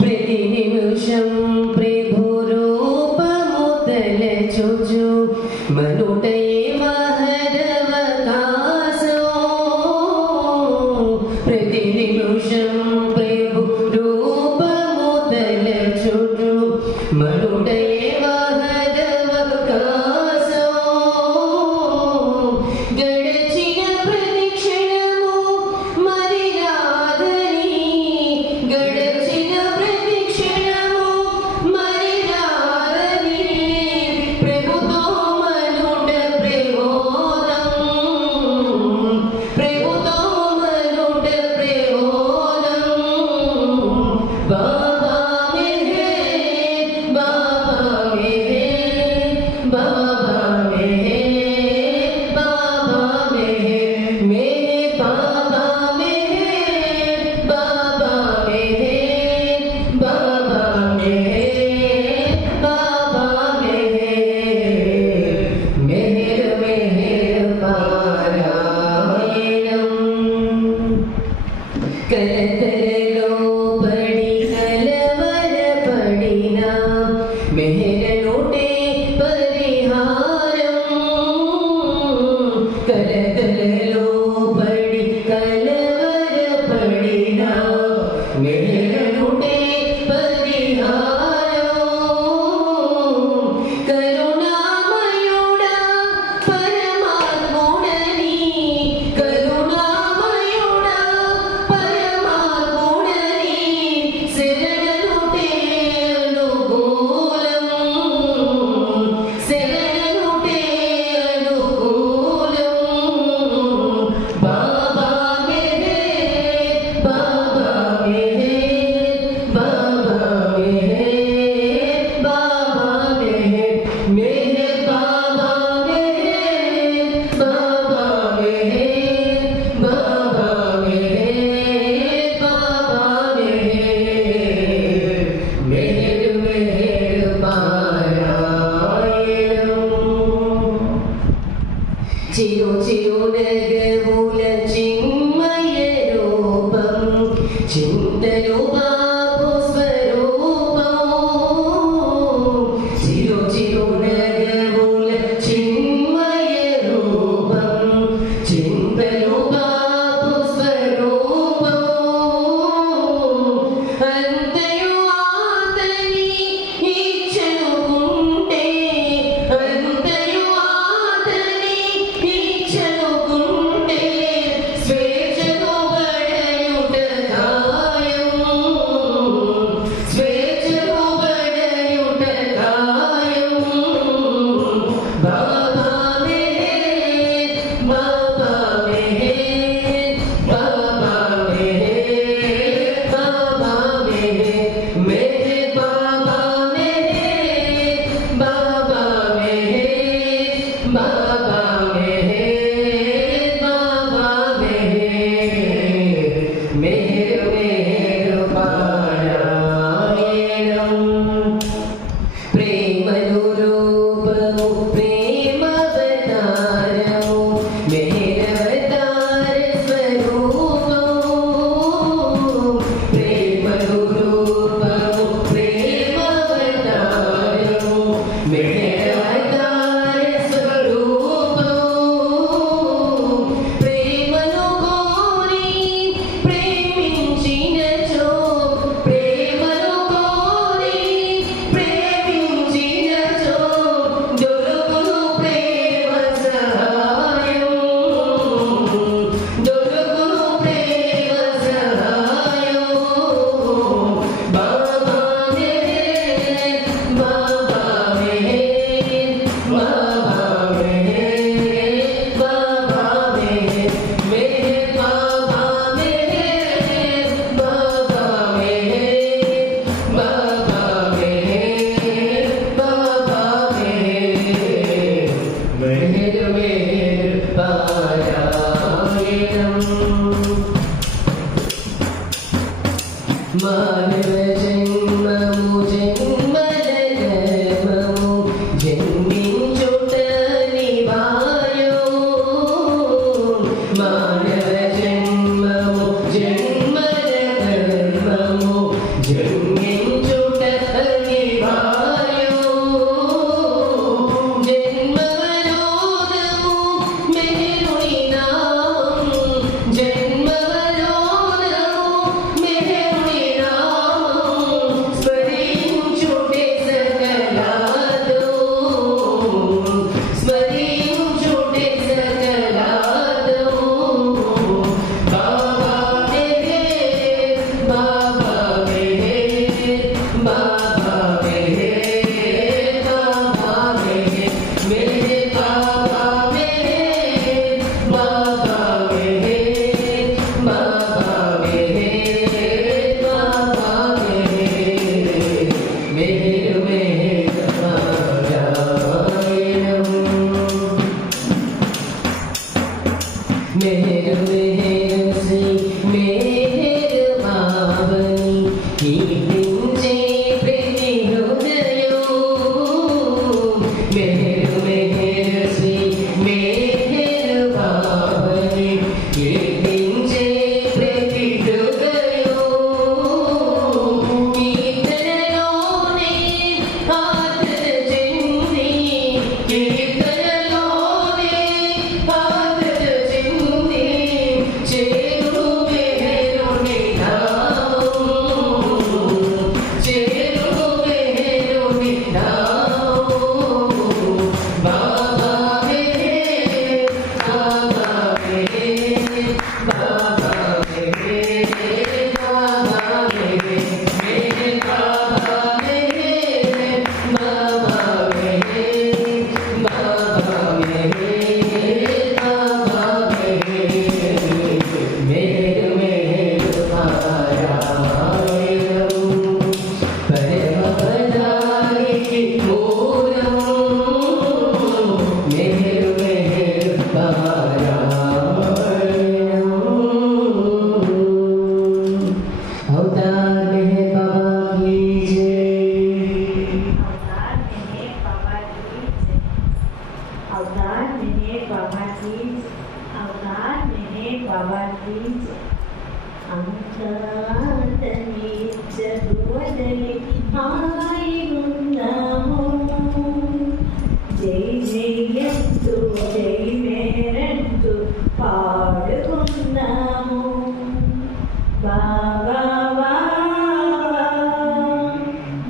ప్రతి నిమిషం ప్రభు రూపముతల చూచు మనుటై మహదవకాశం. ప్రతి నిమిషం ప్రభు రూపముతల చూచు మనుటై మహదవకాశం. గడచిన ప్రతి క్షణము మరి రాదని, గడచిన ప్రతి క్షణము మరి రాదని, ప్రభుతో మనుట ప్రబోధం, ప్రభుతో మనుట ప్రబోధం. బాబా మెహే, బాబా మెహే, బాబా మెహే, బాబా మెహే, మెహే బాబా మెహే, బాబా మెహే, బాబా మెహే, బాబా మెహే, మెహర్ మెహర్ పారాయణం. కలతలలో పడి కలవరపడినా మెహరలోటే పరిహారం. కలతలలో పడి కలవరపడినా మెహరలోటే పరిహారం. కరుణామయుడా పరమాత్ముడని, కరుణామయుడా పరమాత్ముడని, శరణుటే అనుకూలం, శరణుటే అనుకూలం. బాబా మెహే, బాబా మెహే, బాబా మెహే, బాబా మెహే, మెహే బాబా మెహే, బాబా మెహే, బాబా మెహే, బాబా మెహే, మెహర్ మెహర్ పారాయణం. చిరు చిరు నగముల చిన్మయ రూపం, చింతలు బాపు స్వరూపం. చిరు చిరు నగముల చిన్మయ రూపం, చింతలు బాపు స్వరూపం. అంతయు ఆతని ఇచ్చనుకుంటే, అంతయు ఆతని ఇచ్చనుకుంటే, స్వేచ్ఛతో పడయుట ఖాయం, స్వేచ్ఛతో పడయుట ఖాయం. బాబా మెహే, బాబా మెహే, బాబా మెహే, బాబా మెహే, మెహే బాబా మెహే, బాబా మెహే, బాబా మెహే, బాబా మెహే, మెహర్ మెహర్ పారాయణం. ప్రేమను రూపము ప్రేమవతారము, మెహరవతార స్వరూపము. ప్రేమను రూపము ప్రేమవతారము, మెహరవతార స్వరూపము. ప్రేమను కోరి ప్రేమించినచో, ప్రేమను కోరి ప్రేమించినచో, దొరుకును ప్రేమ సహాయం, దొరుకును ప్రేమ సహాయం. బాబా మెహే, బాబా మెహే, బాబా మెహే, బాబా మెహే, మెహే బాబా మెహే, బాబా మెహే, బాబా మెహే, బాబా మెహే, మెహర్ మెహర్ పారాయణం. మానవ జన్మము జన్మల ధర్మము, జన్మించుట నివారము. మానవ జన్మము అంతాతని జగవదలి హాయిగున్నాము జై జయంతు జై మేరంతు పాడుకున్నాము బాబా బాబా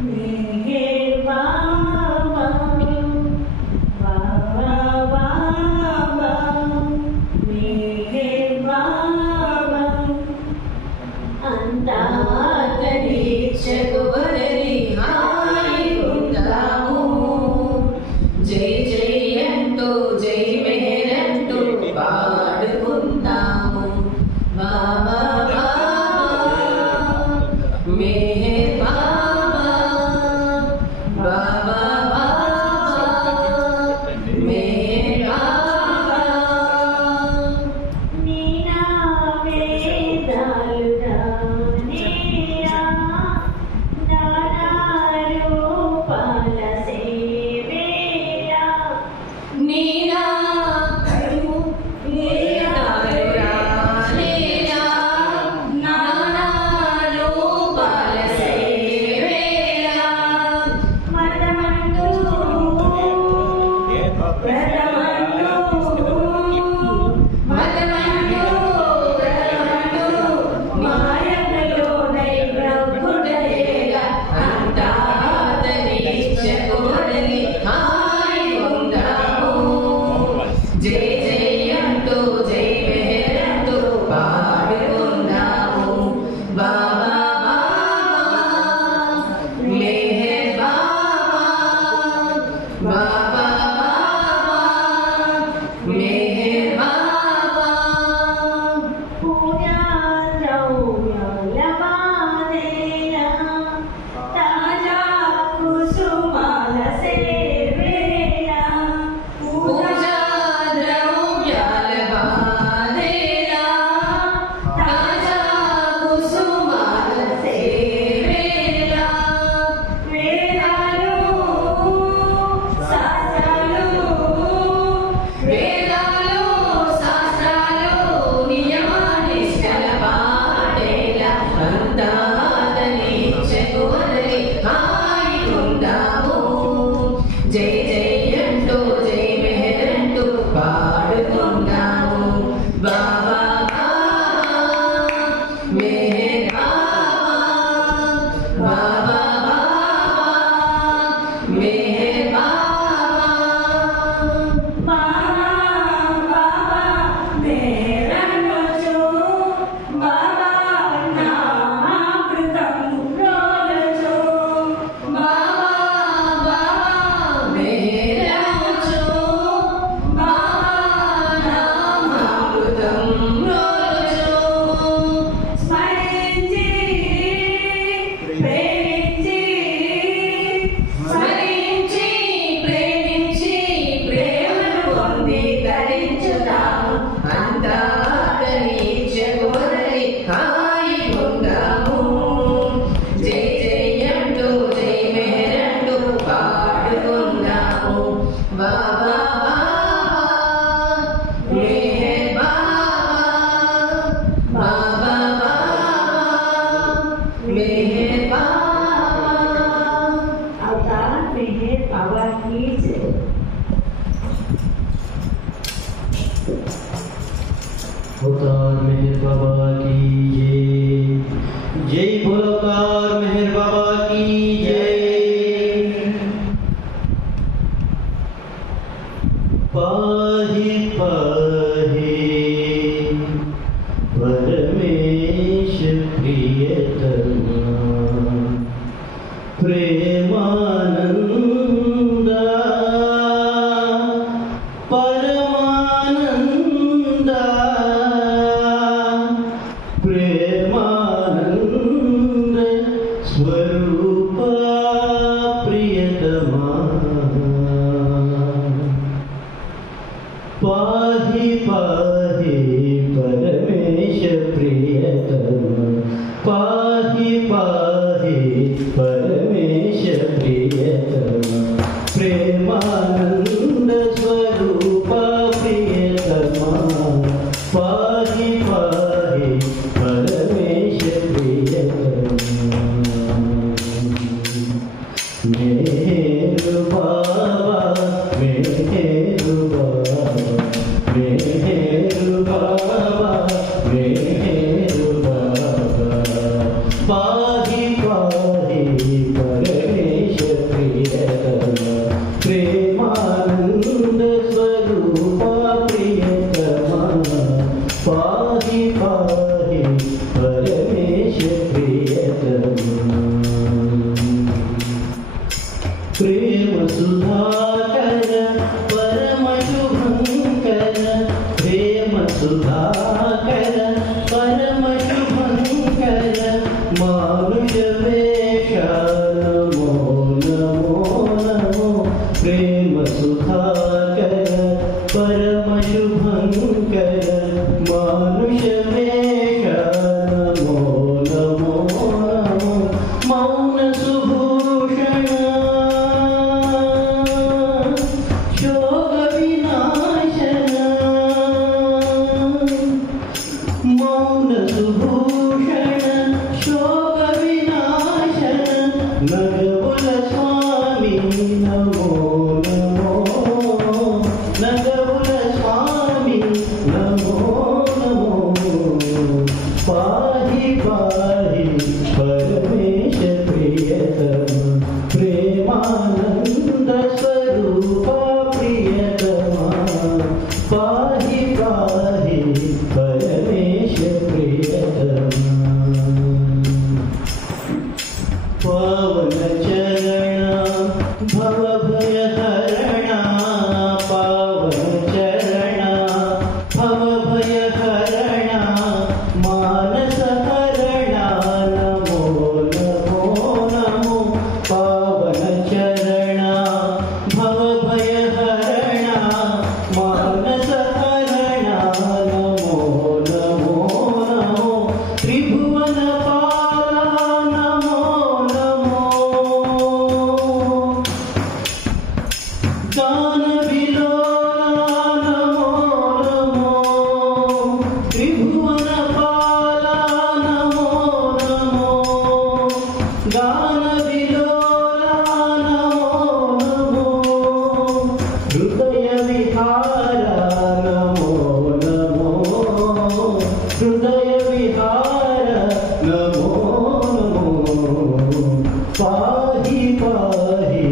నీకే బాబా బాబా బాబా నీకే బాబా అంతాతని జగవదలి హాయిగుందాము జై జయంతు జై మేరంతు పాడుకుందాము బాబా मेहर बाबा बाबा बाबा मेहर बाबा नीना वेदालुरा नीरा नाना रूपाल सेवेरा नीरा वेदालुरा नीरा नाना रूपाल सेवेरा మదమందు ప్రథమందు మదమందు ప్రథమందు మాయగల पाहि परमेश प्रियतम प्रेमानंद स्वरूपा प्रियतमा पाहि पाहि परमेश प्रियतमा पावन चरणा भवभयहरणा पावन चरणा भवभयहरणा मानसहरणा नमो नमो नमो पावन चरणा भवभयहरणा मानसहरणा नमो नमो नमो त्रिभुवनपाला नमो नमो गानविलोला नमो नमो त्रिभुवनपाला नमो नमो गानविलोला नमो नमो हृदयविहारा नमो नमो हृदयविहारा नमो नमो पाहि पाहि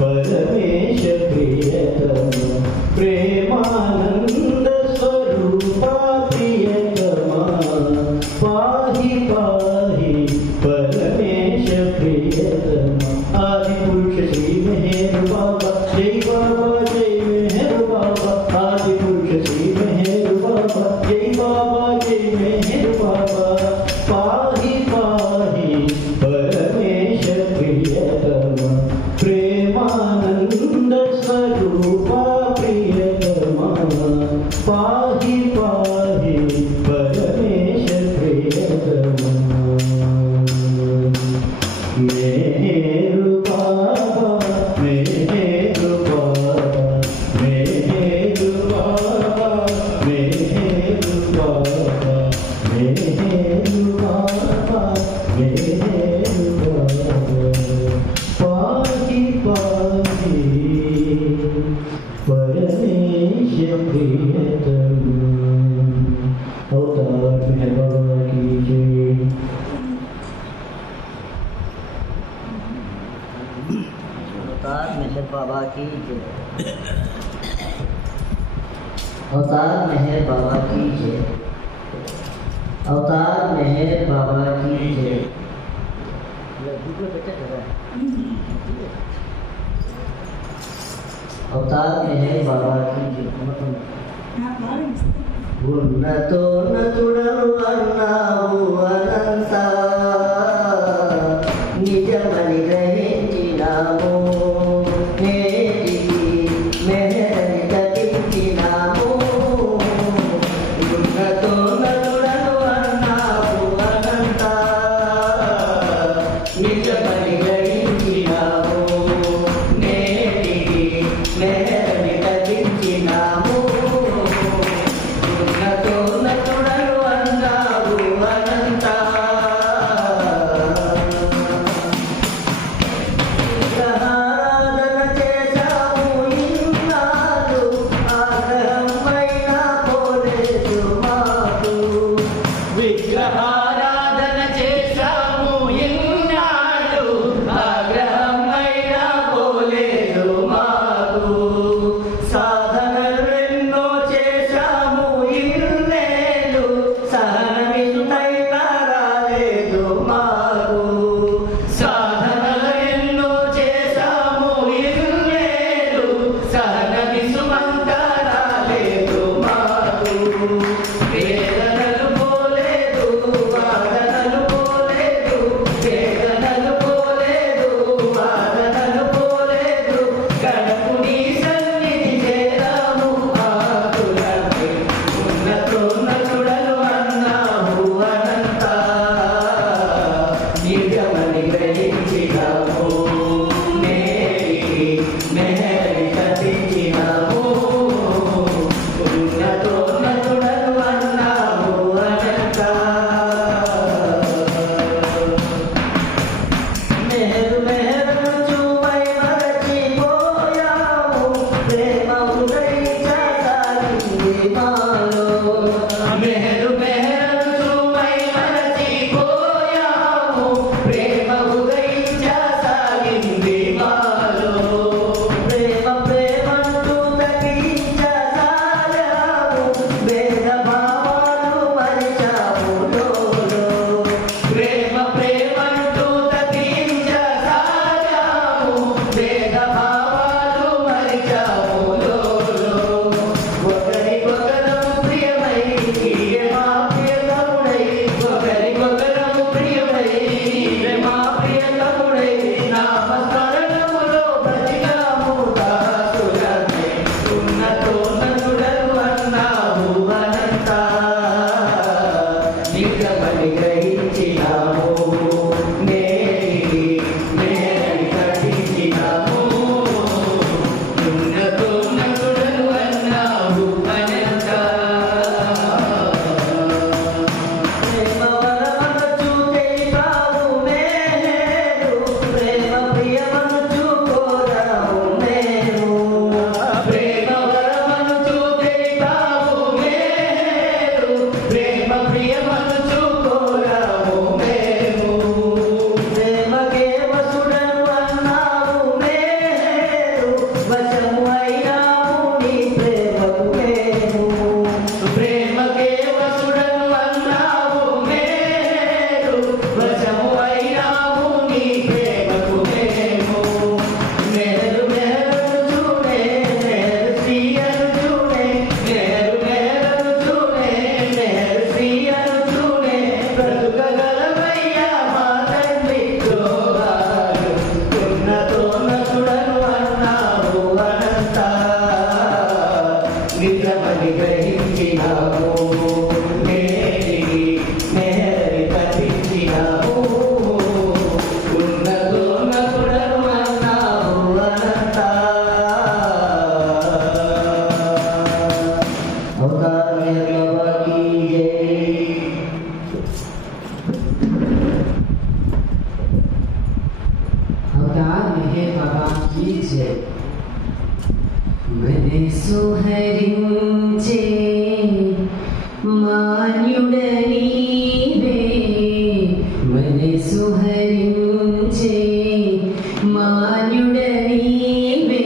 परमेश प्रियतम प्रेमानंद स्वरूपा प्रियतमा पाहि पाहि परमेश प्रियतमा आदि पुरुष श्री मेहर बाबा जय मेहर बाबा आदि पुरुष श्री मेहर बाबा जय मेहर बाबा पाहि पाहि परमेश प्रियतमा प्रेमानंद स्वरूपा प्रियतमा पाहि पाहि परमेश प्रियतमा मेहर बाबा मेहर बाबा मेहर बाबा मेहर बाबा मेहर बाबा मेहर बाबा पाहि पाहि परमेश प्रियतम अवतार मेहर बाबा की जय। अवतार मेहर बाबा की जय। अवतार मेहर बाबा की जय। अवतार मेहर बाबा की जय। अवतार मेहर बाबा की जय। ఉన్నతో నతుడను అన్నావు అనంత నిజమని గ్రహించినాము నేటికి మెహరని కదించినాము ఉన్నతో నతుడను అన్నావు అనంత నిజమని గ్రహించినాము నేటికి మెహరని కదించినాము ఉన్నతో నతుడను అన్నావు అనంత జై. మనసు హరించే మాన్యుడ నీవే, మనసు హరించే మాన్యుడ నీవే,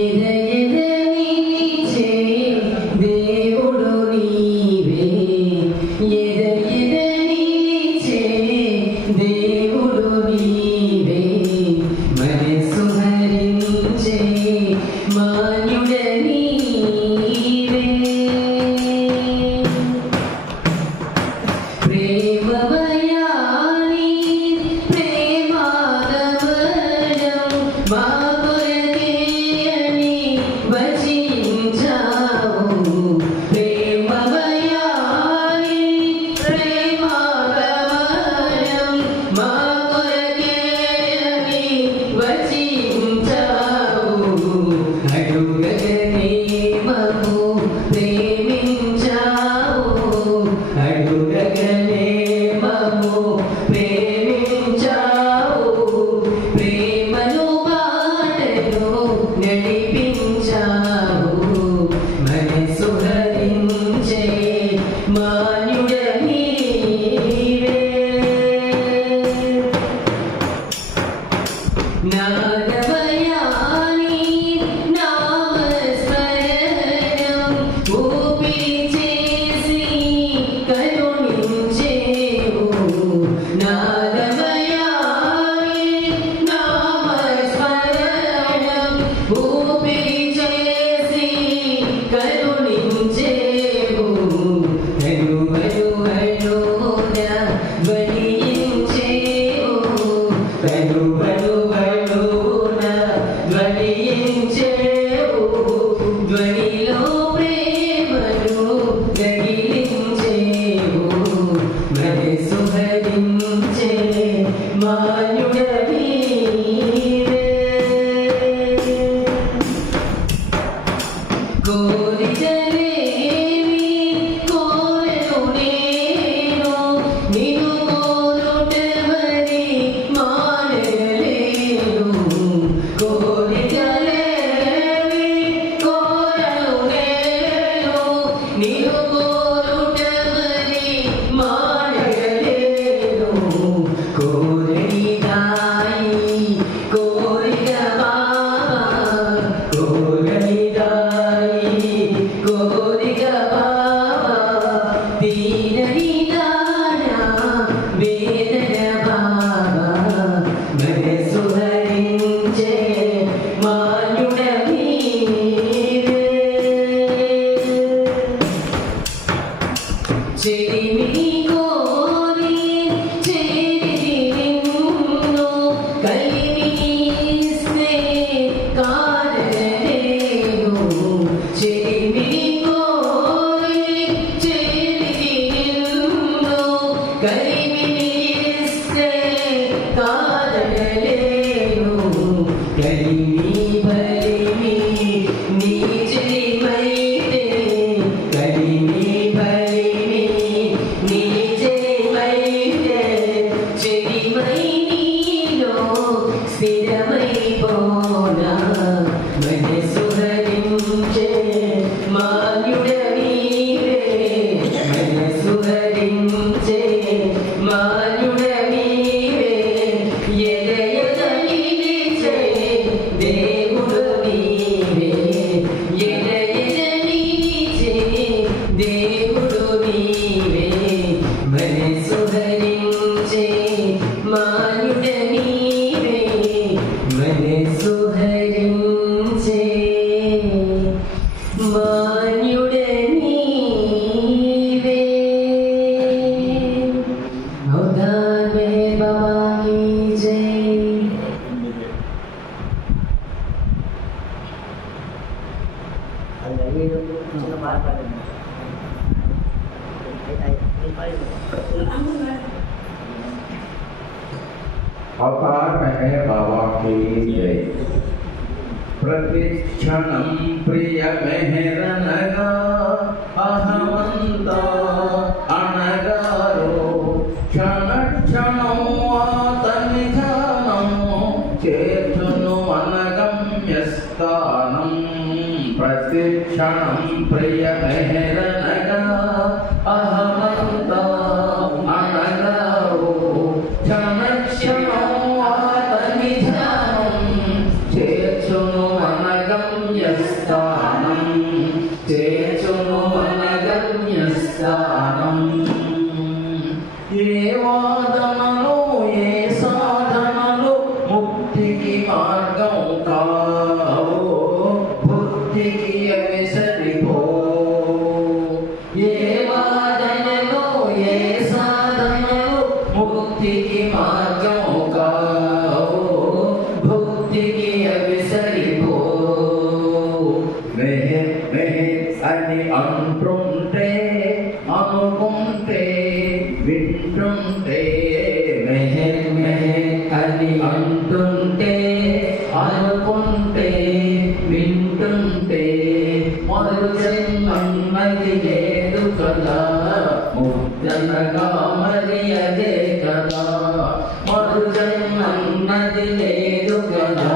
ఎద ఎద నిలిచే దేవుడు నీవే, ఎద ఎద నిలిచే దేవుడు నీవే, మనసు హరించే మాన్యుడ నీవే. ప్రేమమయాని ప్రేమాగమనం మా కొరకే అని వచించావు. ప్రేమమయాని ప్రేమాగమనం మా కొరకే అని వచించావు. అడుగగనే మమ్ము ప్రేమించావు, అడుగగనే మమ్ము ప్రేమించావు. ప్రేమను బాటలో నడిపించావు, మనసు హరించే మాన్యుడ నీవే. నాదమయాని నామస్మరణం ఊపిరి చేసి కరుణించేవు. నాదమయాని నామస్మరణం ఊపిరి చేసి కరుణించేవు. హను హను హనున ధ్వనించేవు, హను హను హనున ధ్వనించేవు. ధ్వనిలో ప్రేమను రగిలించేవు, మనసు హరించే మాన్యుడ నీవే. కోరికలేవి కోరెను నేను, నిన్ను కోరుటవని మానలేను. కోరికలేవి కోరెను నేను, నిన్ను కోరుటవని మానలేను. కోరిదాయి కోరిక బాబా, కోరిదాయి కోరిక బాబా, తీరని దానా వేదన బాబా, మనసు హరించే మాన్యుడ నీవే. చెలిమి కోరి చేరి నిన్ను కలిమిస్తే కారణలేను. చెలిమి కోరి చేరి నిన్ను కలిమిస్తే కారణలేను. కలిమి బలిమి నీ చెలిమైతే, కలిమి బలిమి నీ చెలిమైతే, చెలిమై నీలో స్థిరమైపోనా, మనసు హరించే మాన్యుడ నీవే, మనసు హరించే మాన్యుడ నీవే. ఎద ఎద నిలిచే దేవుడు నీవే, ఎద ఎద నిలిచే దేవుడు నీవే, మనసు హరించే మాన్యుడ నీవే, మనసు హరించే మాన్యుడ నీవే. అవతార్ మెహర్ బాబా की जय. అది వీడు చిన్న పాట పాడండి. अवतार मेहर बाबा की जय. प्रतिक्षणं प्रिय मेहर नगा अहमंत अनगारो क्षण क्षणं आतनि ध्यानं చేతును అనగా ప్రతిక్షణం ప్రియ మెహరనగా అహమంతా అనగావు క్షణక్షణం అతని ధ్యానం చేర్చును అనగమ్యస్థానం చేర్చును అనగమ్యస్థానం ఏ వాదనలు ఏ సాధనలు ముక్తికి మార్గం కావు బుద్ధికి అవి సరిపో ఏ వాదనలు ఏ సాధనలు ముక్తికి మార్గం కావు భుక్తికి అవి సరిపో మెహే మెహే అని అంటుంటే అనుకుంటే వింటుంటే మెహర్ మెహర్ అని అంటుంటే అనుకుంటే వింటుంటే మరు జన్మన్నది లేదు కదా ముక్తనగా మరి అదే కదా మరు జన్మన్నది లేదు కదా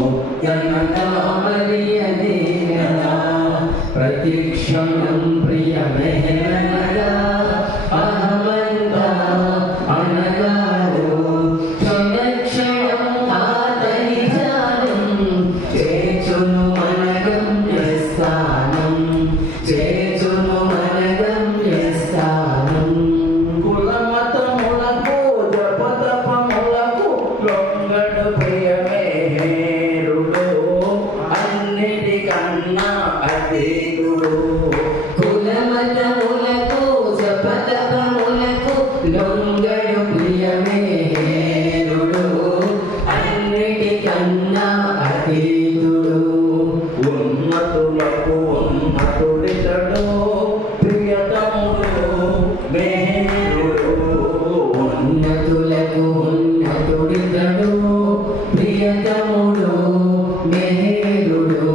ముక్తనగా మరి అదే కదా ప్రతిక్షణం ప్రియ మెహరనగా అహమంతా అనగావు క్షణక్షణం అతని ధ్యానం చేర్చును అనగమ్యస్థానం చేర్చును అనగమ్యస్థానం కులమతములకు జపతపములకు లొంగడు ప్రియమేరుడు అన్నిటికన్నా అతీతుడు కులమతములకు జపతపములకు లొంగడు ప్రియమేరుడు అన్నిటికన్నా అతీతుడు ఉన్నతులకు ఉన్నతుడితడు ప్రియతముడు మేరుడు ఉన్నతులకు ఉన్నతుడితడు ప్రియతముడు మేరుడు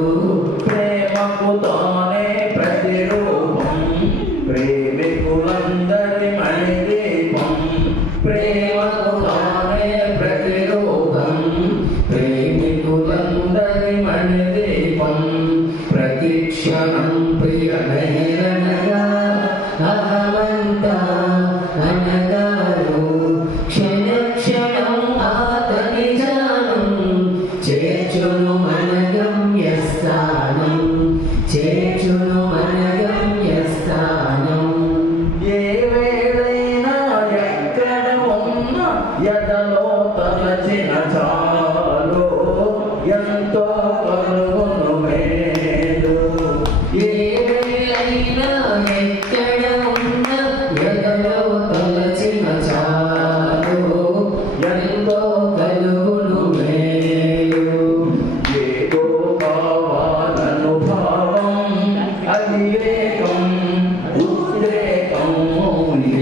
ప్రేమకు తానే ప్రతిరూపం ప్రేమికులందరి మణిదీపం ప్రేమకు తానే ప్రతిరూపం ప్రేమికులందరి మణిదీపం ప్రతిక్షణం ప్రియ మెహరనగా అహమంతా అనగారు క్షణక్షణం అతని ధ్యానం చేర్చును మనగమ్యస్థానం చేర్చును మనగమ్యస్థానం ఏ వేళైనా ఎక్కడ ఉన్నా ఎదలో తలచిన చాలు ఎంతో కలుగును మేలు ఏ వేళైనా ఎక్కడ ఉన్న ఎదలో తలచిన చాలు ఎంతో కలుగును మేలు ఏదో కావాలనుభావం అవివేకం ఉద్రేకం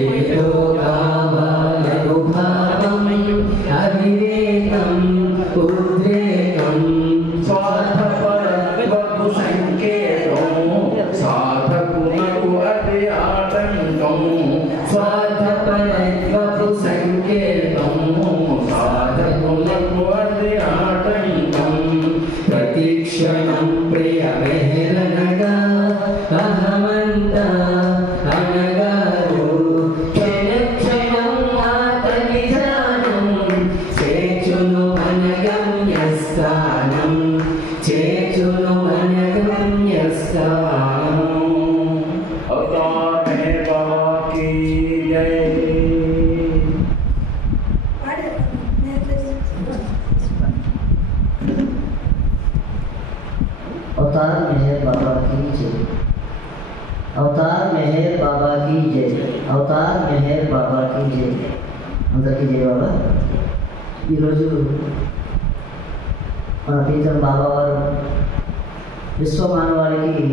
ఏదో కావాలను భావం అవివేకం ఉద్రేకం స్వార్థపరత్వపు సంకేతం సాధకునకు అది ఆటంకం స్వార్థపరత్వపు సంకేతం సాధకునకు అది ఆటంకం ప్రతిక్షణం ప్రియ మెహరనగా అహమంతా అనగారు క్షణక్షణం అతని ధ్యానం చేర్చును అనగమ్యస్థానం చేర్చును అనగమ్యస్థానం अवतार है बाबा की जय अवतार मेहर बाबा की जय। अवतार मेहर बाबा की जय। अवतार मेहर बाबा की जय। అందరికీ జయ బాబా. ఈరోజు మన ప్రీతం బాబా వారు విశ్వ మానవాళికి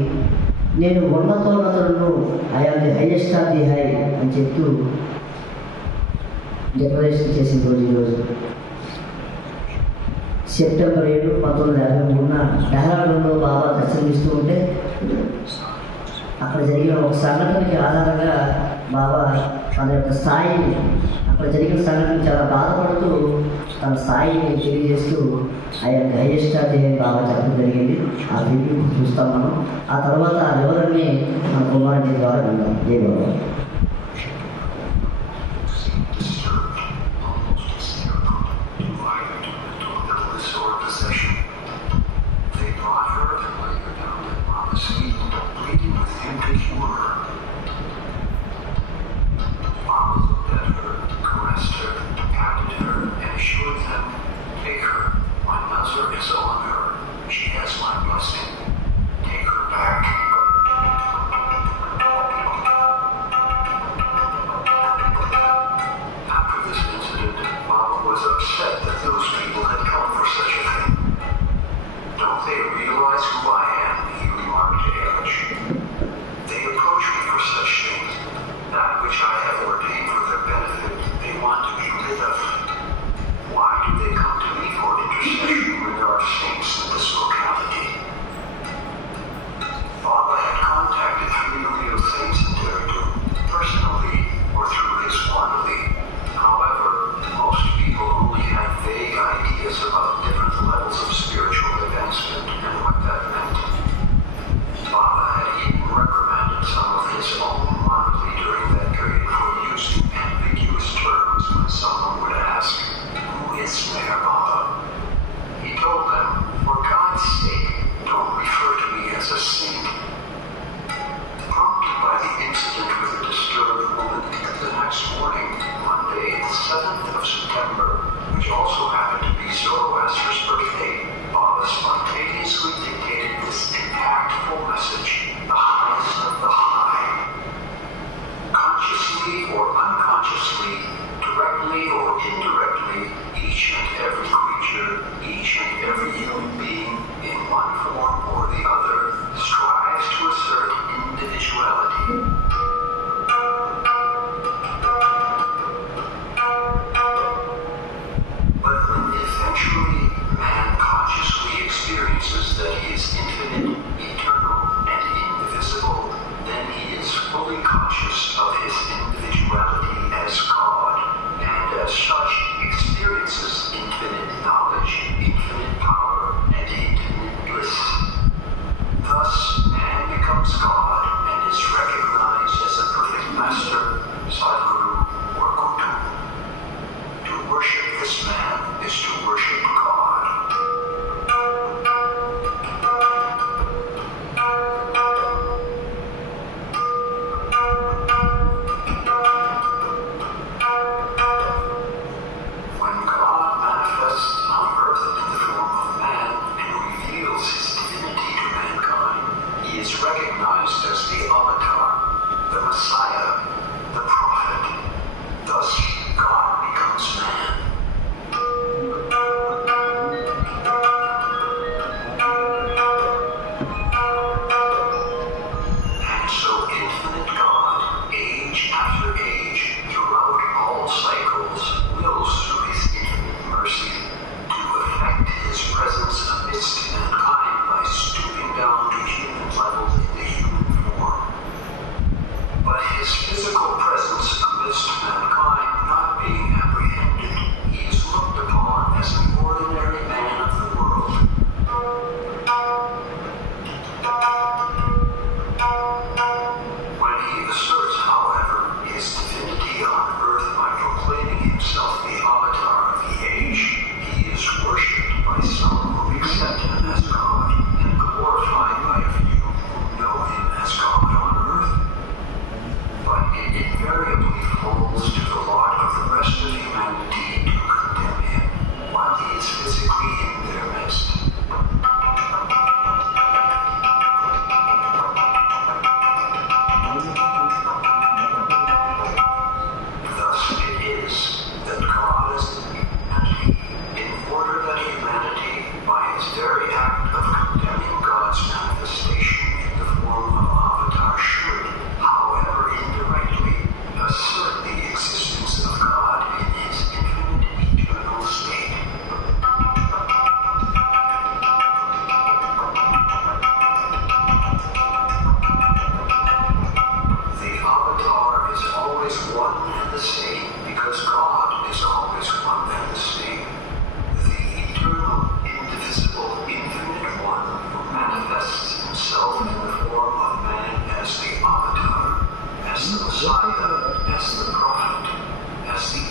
నేను ఉన్నతోన్నతులను I am the highest of the high అని చెప్తూ డిక్లరేషన్ చేసిన రోజు ఈరోజు సెప్టెంబర్ 7, 1953 డెహ్రాడూన్లో బాబా దర్శనమిస్తూ ఉంటే అక్కడ జరిగిన ఒక సంఘటనకి ఆధారంగా బాబా తన యొక్క స్థాయిని అక్కడ జరిగిన సంఘటన చాలా బాధపడుతూ తన స్థాయిని తెలియజేస్తూ ఆయన గైష్టాది బాగా చెప్పడం జరిగింది. ఆ వీడియో చూస్తాం మనం. ఆ తర్వాత ఆ వివరాన్ని మన కుమారుడి ద్వారా విందాం. జై బాబా.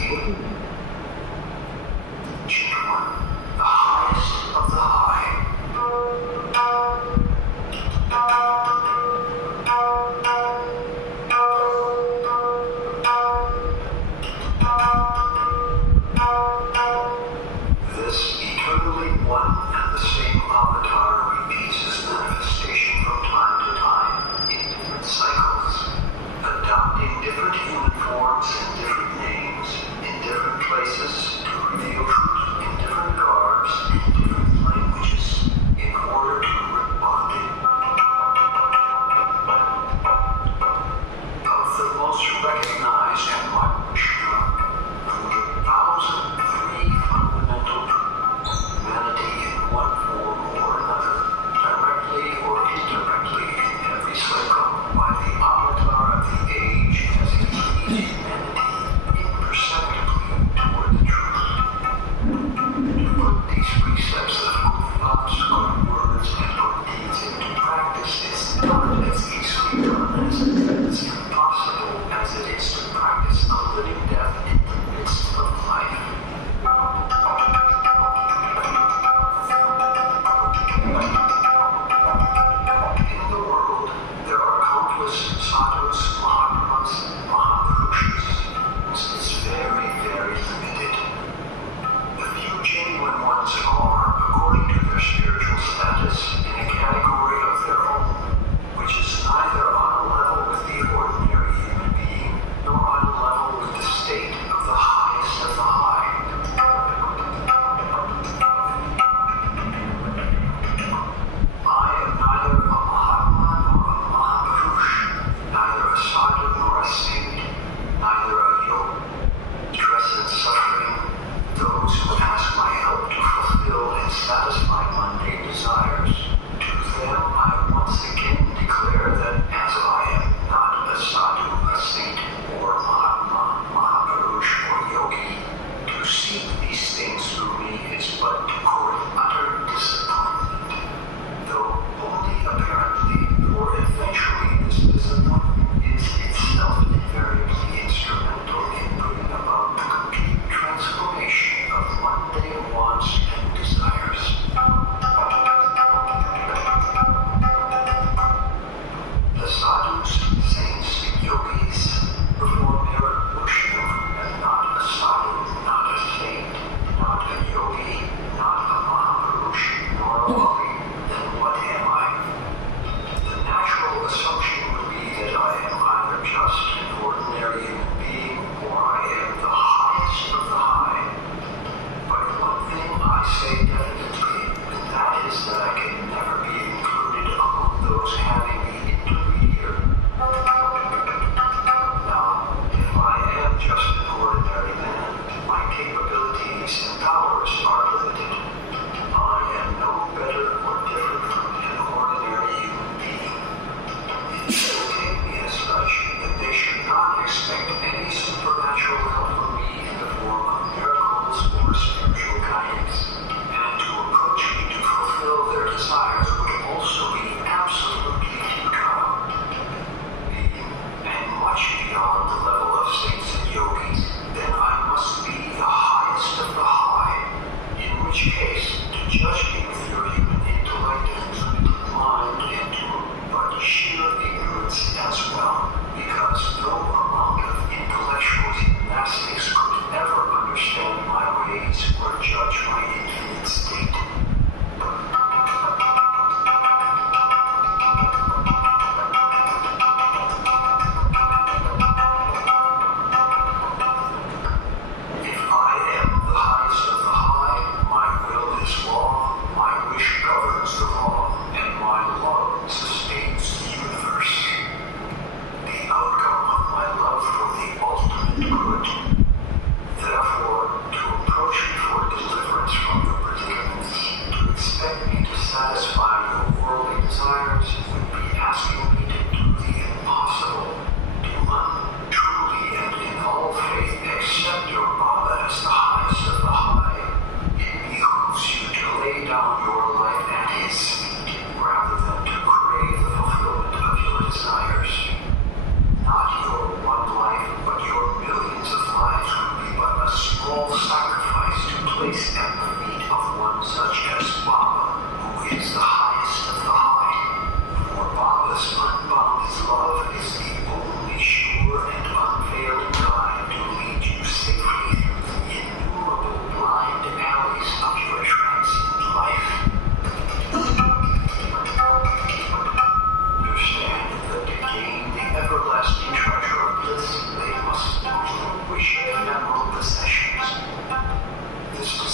king. Children, the highest of the high. This eternally one and the same avatar repeats his manifestation from time to time in different cycles, adopting different human forms and different names in different places.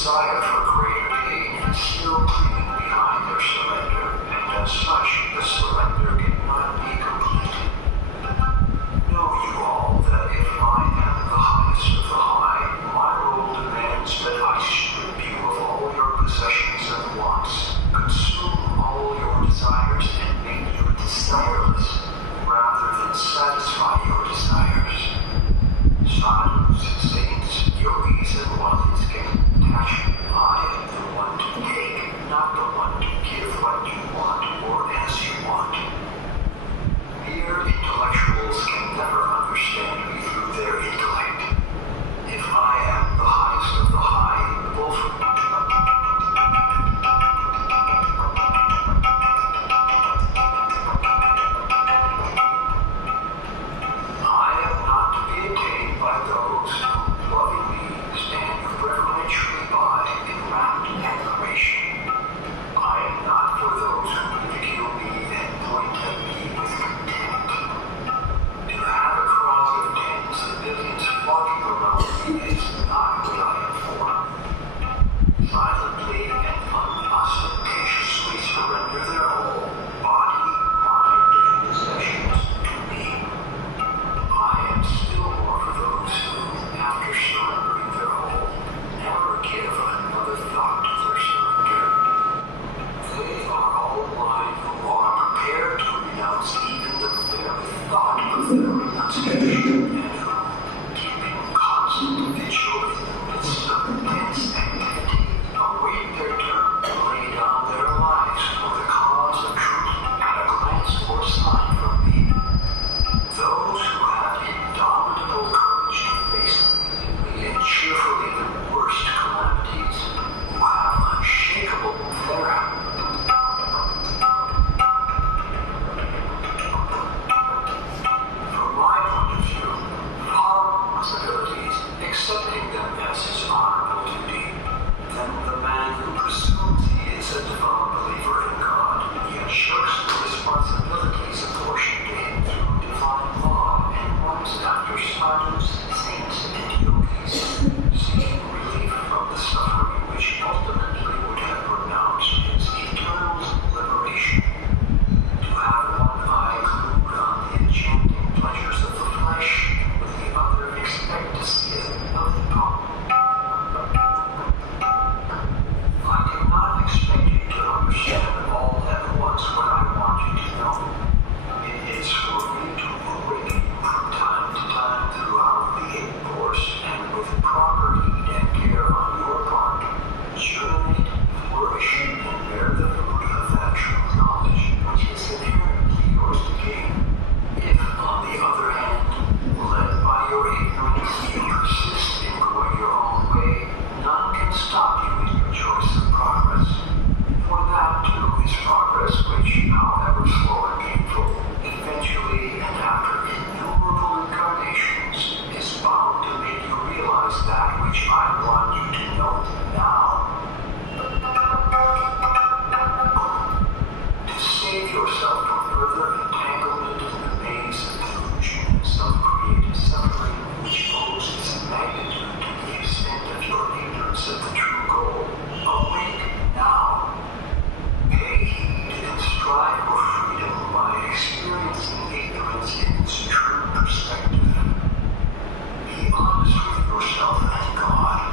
desire for greater gain is still creeping behind their surrender, and as such, the surrender cannot be completed. Know you all that if I am the highest of the high, my role demands that I strip you of all your possessions and wants, consume all your desires, and make you desireless, rather than satisfy your desires. Sadhus, saints, yogis, and wandis can attach. I am the one to take, not the one to give what you want or as you want. Mere intellectuals can never understand me through their intellect. If I am the highest of the high, both I am not to be attained by those who, loving me, stand reverentially by in rapt admiration. I am not for those who ridicule me and point at me with contempt. To have a crowd of tens of millions flocking around me is not what I am for. Silently and unostentatiously surrender their whole body, mind, and possessions to me. I am still more for those who, after surrendering their whole, never give another thought to their surrender. They are all mine who are prepared to renounce even the very thought of their renunciation, and who, keeping constant vigil in the midst of intense activity, await their turn to lay down their lives for the cause of truth at a glance or sign from me. Those who have indomitable courage to face willingly and cheerfully the worst calamities, who have unshakable thera. From my point of view, hard possibilities, accepting them as his honorable duty, then the man who presumes he is a devout believer in God, yet shirks the responsibilities apportioned to him through divine law and runs after sadhus, saints, and yogis, seeking relief from the suffering which ultimately would have pronounced his eternal liberation. To have one eye glued on the enchanting pleasures of the flesh, with the other expect to see it of the power. I cannot expect you to understand all at once what I want you to know. It is for me to awaken you from time to time throughout the course, and with proper heed and care on your part, germinate, flourish, and bear the fruit of that true knowledge which is inherently yours to gain. If, on the other hand, led by your ignorance, you persist in going your own way, none can stop you in your choice of progress. For that, too, is progress which, however slow and painful, eventually and after innumerable incarnations, is bound to make you realize that which I want you to know now. To save yourself from further entanglement in the maze of delusion and self-created suffering, which owes its magnitude to the extent of your ignorance of the true goal, awake now. Pay heed and strive for freedom by experiencing ignorance in its true perspective. Be honest with yourself and God.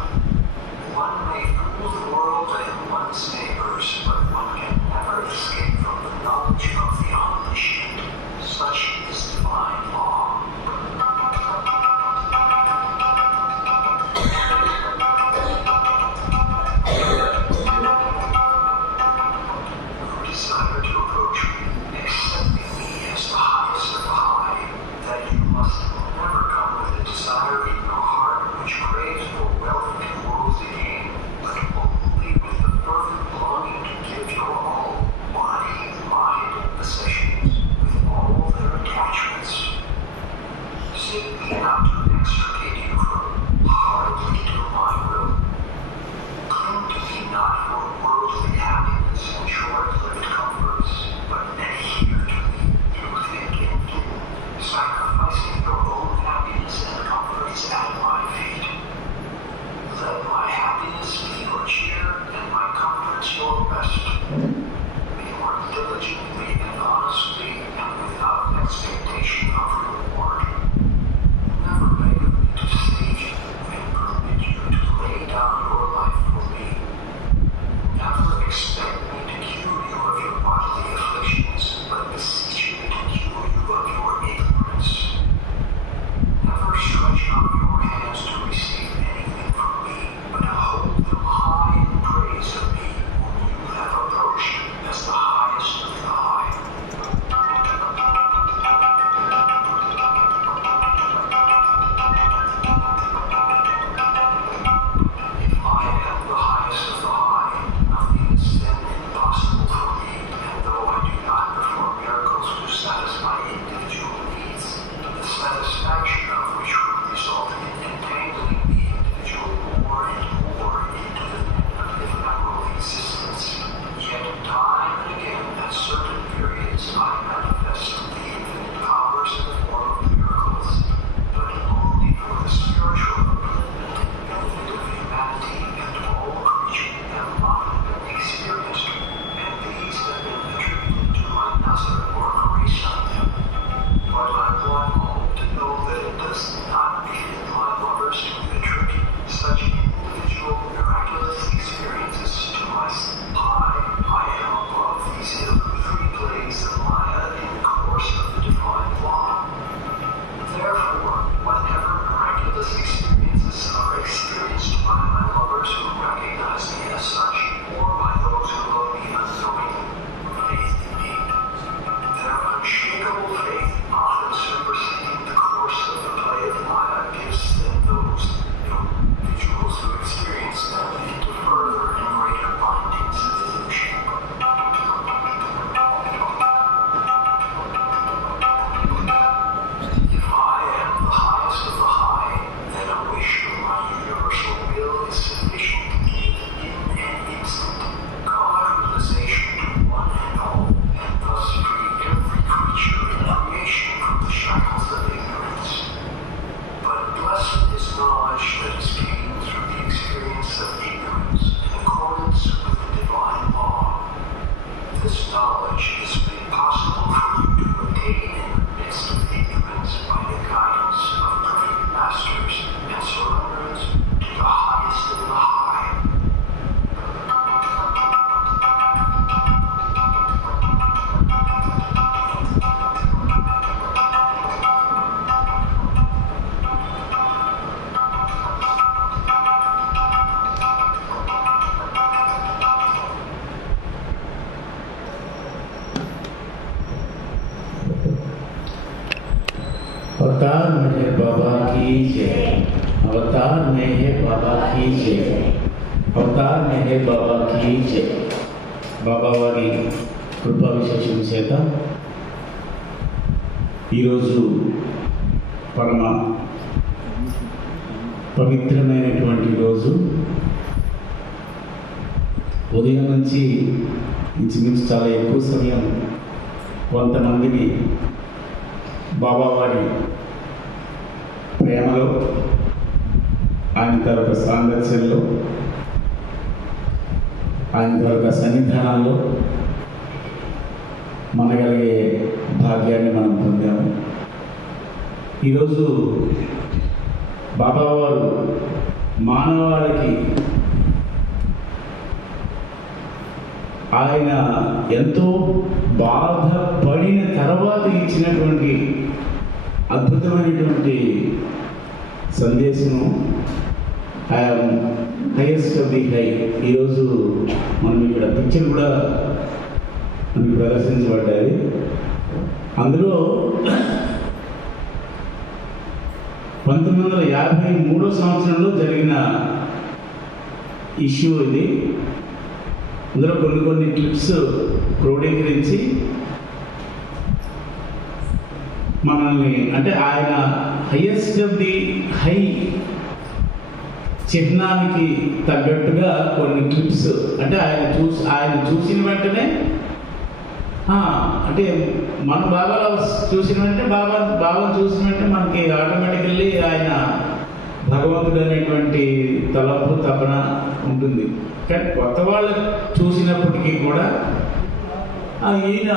बाबा की जय। अवतार मेहर बाबा की जय। अवतार मेहर बाबा की जय। బాబా వారి కృపా విశేషం చేత ఈరోజు పరమ పవిత్రమైనటువంటి రోజు. ఉదయం నుంచి ఇంచుమించు చాలా ఎక్కువ సమయం కొంతమందిని బాబావారి ప్రేమలో, ఆయన తర్వాత సాంగత్యంలో, ఆయన తర్వాత సన్నిధానాల్లో మనగలిగే భాగ్యాన్ని మనం పొందాము. ఈరోజు బాబావారు మానవాళికి ఆయన ఎంతో బాధపడిన తర్వాత ఇచ్చినటువంటి అద్భుతమైనటువంటి సందేశము హైయెస్ట్ ఆఫ్ ది హై. ఈరోజు మనం ఇక్కడ పిక్చర్ కూడా మనకి ప్రదర్శించబడ్డాయి. అందులో 1953 సంవత్సరంలో జరిగిన ఇష్యూ ఇది. అందులో కొన్ని క్లిప్స్ క్రోడీకరించి మనల్ని, అంటే ఆయన హైయెస్ట్ ఆఫ్ ది హై చిహ్నానికి తగ్గట్టుగా కొన్ని క్లిప్స్, అంటే ఆయన చూసిన వెంటనే, అంటే మన బాబాలో చూసిన వెంటనే బాబాను చూసిన వెంటనే మనకి ఆటోమేటికల్లీ ఆయన భగవంతుడు అనేటువంటి తలంపు తపన ఉంటుంది. కానీ కొత్త వాళ్ళు చూసినప్పటికీ కూడా ఈయన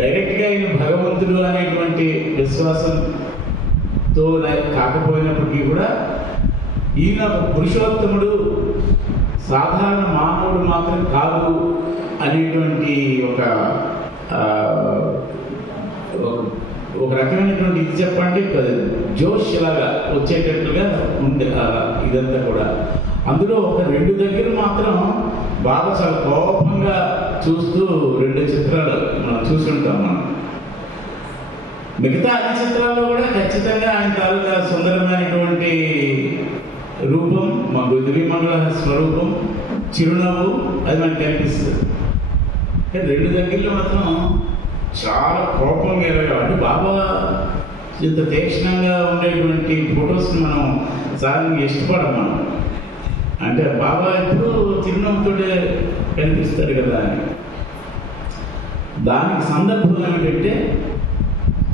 డైరెక్ట్గా ఈయన భగవంతుడు అనేటువంటి విశ్వాసంతో కాకపోయినప్పటికీ కూడా ఈయన పురుషోత్తముడు, సాధారణ మానవుడు మాత్రం కాదు అనేటువంటి ఒక రకమైనటువంటి ఇది చెప్పండి జోష్ లాగా వచ్చేటట్లుగా ఉండే ఇదంతా కూడా. అందులో ఒక 2 దగ్గర మాత్రం బాగా చాలా కోపంగా చూస్తూ 2 చిత్రాలు మనం చూసుంటాం. మనం మిగతా అన్ని చిత్రాల్లో కూడా ఖచ్చితంగా ఆయన తాలూకా సుందరమైనటువంటి రూపం, మా దివ్యమంగళ స్వరూపం, చిరునవ్వు అది మనకు కనిపిస్తుంది. కానీ 2 దగ్గరలో మాత్రం చాలా కోపంగా అంటే బాబా ఇంత తీక్షణంగా ఉండేటువంటి ఫొటోస్ని మనం సాధారణంగా ఇష్టపడం. మనం అంటే బాబా ఎప్పుడు చిరునవ్వుతోటే కనిపిస్తారు కదా అని. దానికి సందర్భం ఏమిటంటే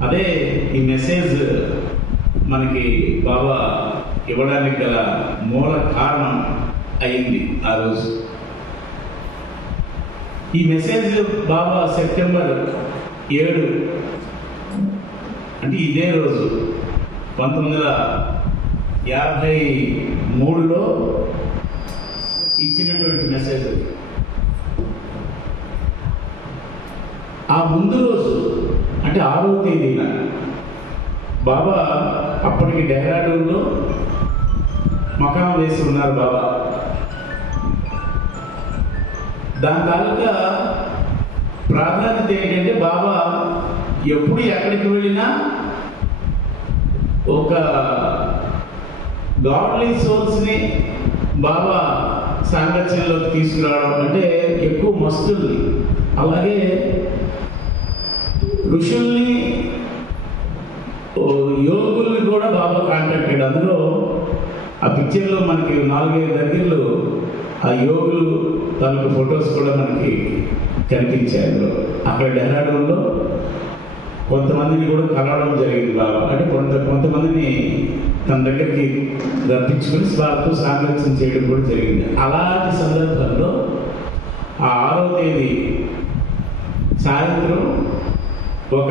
అదే ఈ మెసేజ్ మనకి బాబా ఇవ్వడానికి గల మూల కారణం అయింది ఆ రోజు. ఈ మెసేజ్ బాబా సెప్టెంబర్ 7 అంటే ఇదే రోజు 1953లో ఇచ్చినటువంటి మెసేజ్. ఆ ముందు రోజు అంటే 6వ తేదీన బాబా అప్పటికి డెహ్రాడూన్లో మకాం వేసి ఉన్నారు బాబా. దాని తాలూకా ప్రాధాన్యత ఏంటంటే బాబా ఎప్పుడు ఎక్కడికి వెళ్ళినా ఒక గాడ్లీ సోల్స్ని బాబా సాంగత్యంలోకి తీసుకురావడం, అంటే ఎక్కువ మస్తుల్ని, అలాగే ఋషుల్ని, యోగుల్ని కూడా బాబా కాంటాక్ట్ అయ్యాడు. అందులో ఆ పిక్చర్లో మనకి 4-5 దగ్గరలో ఆ యోగులు తాలూకు ఫొటోస్ కూడా మనకి కనిపించాయి. అందులో అక్కడ డెహ్రాడూన్లో కొంతమందిని కూడా కలవడం జరిగింది బాబా. అంటే కొంతమందిని తన దగ్గరికి రప్పించుకుని వాళ్ళతో సాంగత్యం చేయడం కూడా జరిగింది. అలాంటి సందర్భంలో ఆ 6వ తేదీ సాయంత్రం ఒక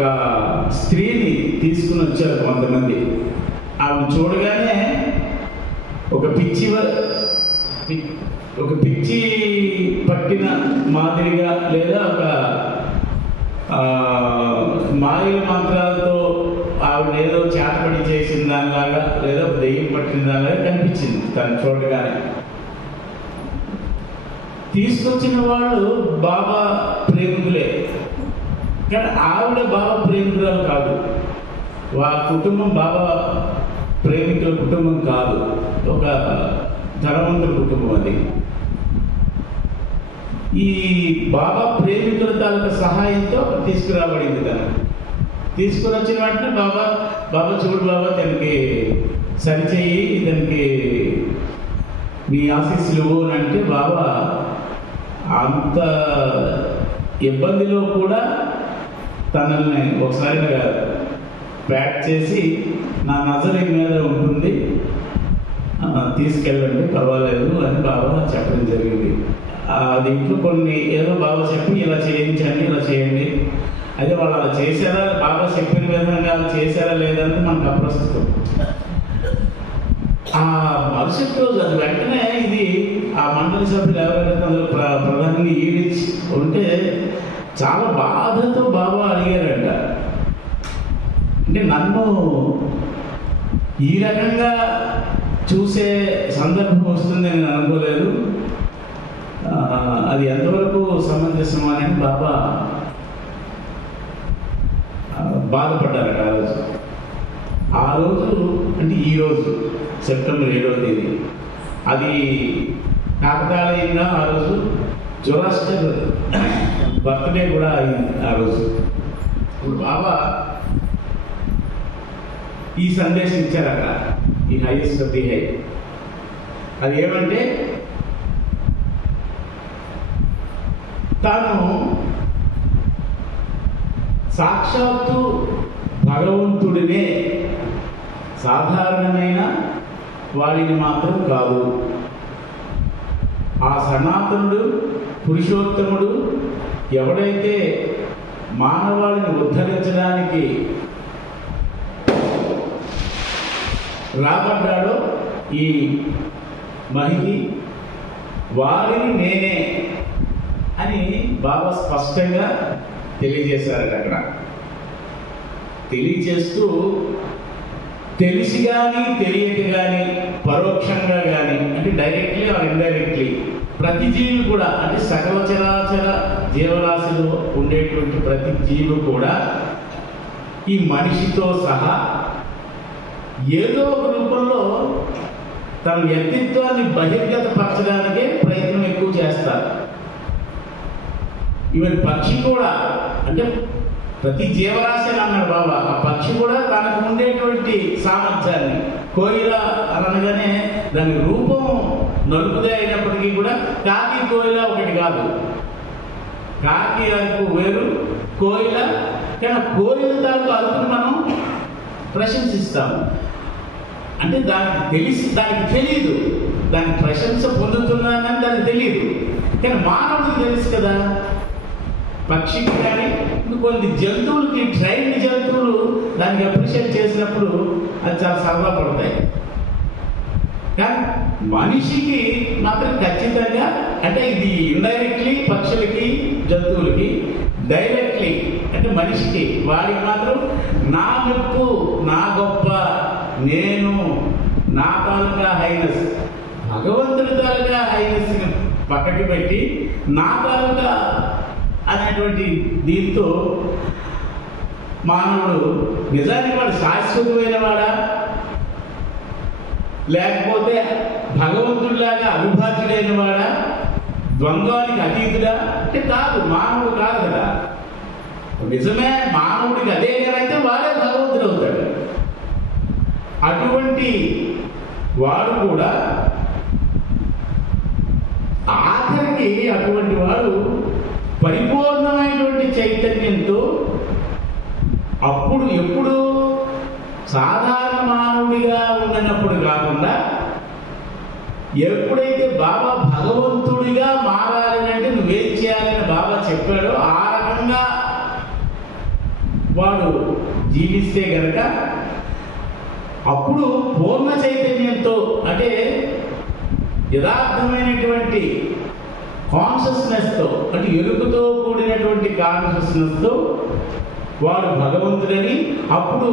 స్త్రీని తీసుకుని వచ్చారు కొంతమంది. ఆమె చూడగానే ఒక పిచ్చి పట్టిన మాదిరిగా, లేదా ఒక మాయల మంత్రాలతో ఆవిడ ఏదో చేతపడి చేసిన దానిలాగా, లేదా దెయ్యం పట్టిన దానిలాగా కనిపించింది తను చూడగానే. తీసుకొచ్చిన వాళ్ళు బాబా ప్రేమికులే, కానీ ఆవిడ బాబా ప్రేమికురాలు కాదు. కుటుంబం బాబా ప్రేమికుల కుటుంబం కాదు, ఒక ధనవంతుల కుటుంబం అది. ఈ బాబా ప్రేమికుల తాలూకా సహాయంతో తీసుకురాబడింది. తను తీసుకుని వచ్చిన వెంటనే బాబా చూడు బాబా, తనకి సరిచేయి, ఇతనికి మీ ఆశీస్సులు అని అంటే బాబా అంత ఇబ్బందిలో కూడా తనల్ని ఒకసారి ప్యాక్ చేసి నా నజర్ మీద ఉంటుంది, తీసుకెళ్ళండి పర్వాలేదు అని బాబా చెప్పడం జరిగింది. దీంట్లో కొన్ని ఏదో బాబా చెప్పి ఇలా చేయించండి, ఇలా చేయండి. అదే వాళ్ళు అలా చేశారా, బాబా చెప్పిన విధంగా అలా చేశారా లేదంటే మనకు అప్రస్తుతం. ఆ మరుసటి రోజు అది వెంటనే ఇది ఆ మండలి సభ్యులు ఎవరైతే అందులో ప్రధానంగా ఈడిచి ఉంటే చాలా బాధతో బాబా అడిగారంట, అంటే నన్ను ఈ రకంగా చూసే సందర్భం వస్తుందని నేను అనుకోలేదు, అది ఎంతవరకు సమంజసం అని బాబా బాధపడ్డారట. ఆ రోజు అంటే ఈరోజు సెప్టెంబర్ 7వ తేదీ, అది కాకతాళీయంగా ఆ రోజు జొరాస్టర్ బర్త్డే కూడా అయింది ఆ రోజు. ఇప్పుడు బాబా ఈ సందేశం ఇచ్చారు అక్కడ, ఈ హైయెస్ట్ ఆఫ్ ది హై. అది ఏమంటే తాను సాక్షాత్తు భగవంతుడినే, సాధారణమైన వాడిని మాత్రం కాదు. ఆ సనాతనుడు పురుషోత్తముడు ఎవడైతే మానవాళిని ఉద్ధరించడానికి రాబడ్డాడో ఈ మహిళ, వారిని నేనే అని బాబా స్పష్టంగా తెలియజేశారట. అక్కడ తెలియజేస్తూ తెలిసి కానీ తెలియక కానీ పరోక్షంగా కానీ అంటే డైరెక్ట్లీ ఆర్ ఇండైరెక్ట్లీ ప్రతి జీవి కూడా అంటే సకల చరాచర జీవరాశిలో ఉండేటువంటి ప్రతి జీవి కూడా ఈ మనిషితో సహా ఏదో ఒక రూపంలో తన వ్యక్తిత్వాన్ని బహిర్గతపరచడానికే ప్రయత్నం ఎక్కువ చేస్తారు. ఈవెన్ పక్షి కూడా, అంటే ప్రతి జీవరాశి అన్నాడు బాబా, ఆ పక్షి కూడా తనకు ఉండేటువంటి సామర్థ్యాన్ని, కోయిల అనగానే దాని రూపం నలుపుదే అయినప్పటికీ కూడా కాకి కోయిల ఒకటి కాదు. కాకి అరుపు వేరు, కోయిల, కానీ కోయిల తాలూకు అరుపుని మనం ప్రశంసిస్తాము. అంటే దానికి తెలియదు, దాని ప్రశంస పొందుతున్నానని దానికి తెలియదు. కానీ మానవుడికి తెలుసు కదా. పక్షికి కానీ కొన్ని జంతువులకి, ట్రైన్డ్ జంతువులు దానికి అప్రిషియేట్ చేసినప్పుడు అది చాలా సరదా పడతాయి. కానీ మనిషికి మాత్రం ఖచ్చితంగా, అంటే ఇది ఇండైరెక్ట్లీ పక్షులకి జంతువులకి, డైరెక్ట్లీ అంటే మనిషికి, వాడికి మాత్రం నా మెప్పు, నా గొప్ప, నేను, నా తాలూకా హైనస్, భగవంతుడి తాలూకా హైనస్ని పక్కకి పెట్టి నా తాలూకా అనేటువంటి దీంతో మానవుడు నిజానికి వాడు శాశ్వతమైన వాడా, లేకపోతే భగవంతుడిలాగా అవిభాజ్యుడైన వాడా, ద్వంద్వానికి అతీతుడా అంటే కాదు, మానవుడు కాదు కదా. నిజమే మానవుడికి అదే అయితే వాడే భగవంతుడు అవుతాడు. అటువంటి వాడు కూడా ఆఖరికి అటువంటి వాడు పరిపూర్ణమైనటువంటి చైతన్యంతో అప్పుడు ఎప్పుడు సాధారణ మానవుడిగా ఉన్నప్పుడు కాకుండా ఎప్పుడైతే బాబా భగవంతుడిగా మారాలి అంటే నువ్వేం చేయాలని బాబా చెప్పాడో ఆ రకంగా వాడు జీవిస్తే గనక అప్పుడు పూర్ణ చైతన్యంతో, అంటే యథార్థమైనటువంటి కాన్షియస్నెస్తో, అంటే ఎరుకుతో కూడినటువంటి కాన్షియస్నెస్తో వాడు భగవంతుడని, అప్పుడు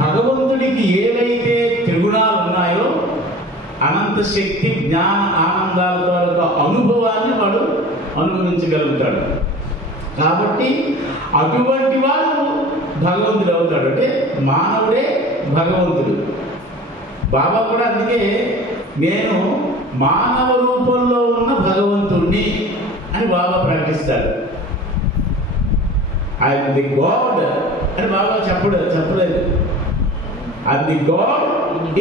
భగవంతుడికి ఏవైతే త్రిగుణాలు ఉన్నాయో అనంత శక్తి, జ్ఞాన, ఆనందాలతో అనుభవాన్ని వాడు అనుభవించగలుగుతాడు. కాబట్టి అటువంటి వాడు భగవంతుడు అవుతాడు. అంటే మానవుడే భగవంతుడు. బాబా కూడా అందుకే నేను మానవ రూపంలో ఉన్న భగవంతుణ్ణి అని బాబా ప్రకటిస్తాడు. ఐఎమ్ ది గాడ్ అని బాబా చెప్పలేదు. I'm the God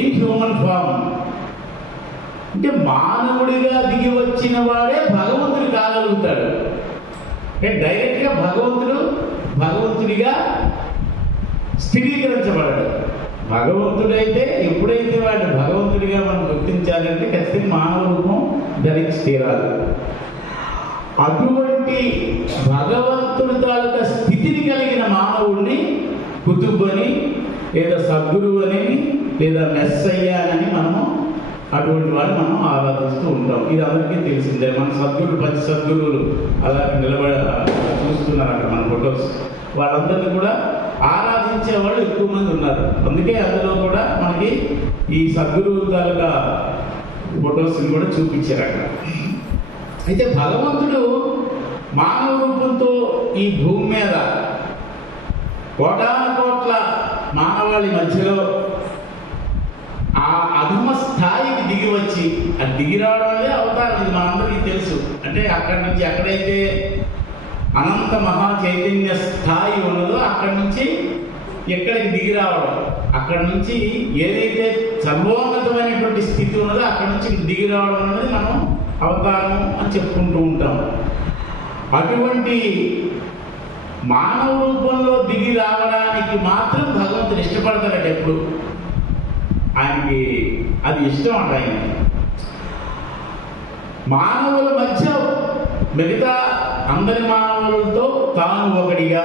in human form. అంటే మానవుడిగా దిగి వచ్చిన వాడే భగవంతుడు కాగలుగుతాడు. అంటే డైరెక్ట్గా భగవంతుడిగా స్థిరీకరించబడ్డాడు. భగవంతుడైతే ఎప్పుడైతే వాడిని భగవంతుడిగా మనం గుర్తించాలంటే ఖచ్చితంగా మానవ రూపం ధరించి తీరాలి. అటువంటి భగవంతుడి తాలూకా స్థితిని కలిగిన మానవుడిని కుతుబ్ అని లేదా సద్గురువు అని లేదా మెస్సయ్య అని మనము అటువంటి వాడిని మనం ఆరాధిస్తూ ఉంటాం. ఇది అందరికీ తెలిసిందే. మన సద్గురులు 10 సద్గురువులు అలా చూస్తున్నారు అక్కడ మన ఫొటోస్. వాళ్ళందరినీ కూడా ఆరాధించే వాళ్ళు ఎక్కువ మంది ఉన్నారు. అందుకే అందులో కూడా మనకి ఈ సద్గురువు తాలూకా ఫొటోస్ని కూడా చూపించారు అక్కడ. అయితే భగవంతుడు మానవ రూపంతో ఈ భూమి మీద కోటాను కోట్ల మానవాళి మధ్యలో ఆ అధమ స్థాయికి దిగి వచ్చి అది దిగి రావడం అనేది అవతారం. ఇది మనందరికీ తెలుసు. అంటే అక్కడి నుంచి ఎక్కడైతే అనంత మహా చైతన్య స్థాయి ఉన్నదో అక్కడి నుంచి ఎక్కడికి దిగి రావడం, అక్కడి నుంచి ఏదైతే సర్వోన్నతమైనటువంటి స్థితి ఉన్నదో అక్కడి నుంచి దిగి రావడం అనేది మనం అవతారం అని చెప్పుకుంటూ ఉంటాం. అటువంటి మానవ రూపంలో దిగి రావడానికి మాత్రం భగవంతుడు ఇష్టపడతాడట. ఎప్పుడు ఆయనకి అది ఇష్టం అంట. ఆయన మానవుల మధ్య మిగతా అందరి మానవులతో తాను ఒకటిగా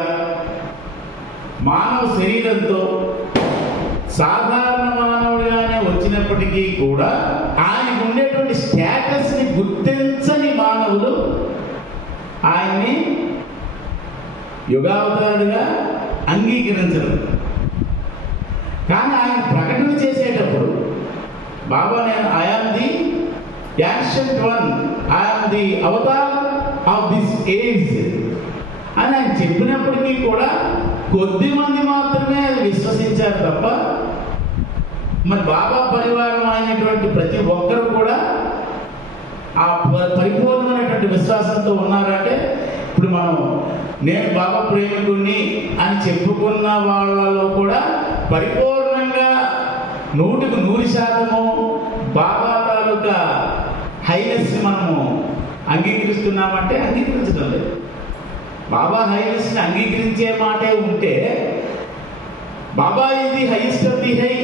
మానవ శరీరంతో సాధారణ మానవుడిగానే వచ్చినప్పటికీ కూడా ఆయనకు ఉండేటువంటి స్టేటస్ని గుర్తించని మానవులు ఆయన్ని యుగావతారుడిగా అంగీకరించరు. కానీ ఆయన ప్రకటన చేసేటప్పుడు బాబా నేను I am the ancient one, I am the Avatar of this age అని ఆయన చెప్పినప్పటికీ కూడా కొద్ది మంది మాత్రమే అది విశ్వసించారు తప్ప మరి బాబా పరివారం అయినటువంటి ప్రతి ఒక్కరు కూడా ఆ పరిపూర్ణమైనటువంటి విశ్వాసంతో ఉన్నారంటే ఇప్పుడు మనం నేను బాబా ప్రేమికుణ్ణి అని చెప్పుకున్న వాళ్ళలో కూడా పరిపూర్ణంగా 100% బాబా తాలూకా హైనెస్ మనము అంగీకరిస్తున్నామంటే అంగీకరించడం లేదు. బాబా హైనెస్ని అంగీకరించే మాటే ఉంటే బాబా ఇది హైయెస్ట్ ఆఫ్ ది హై,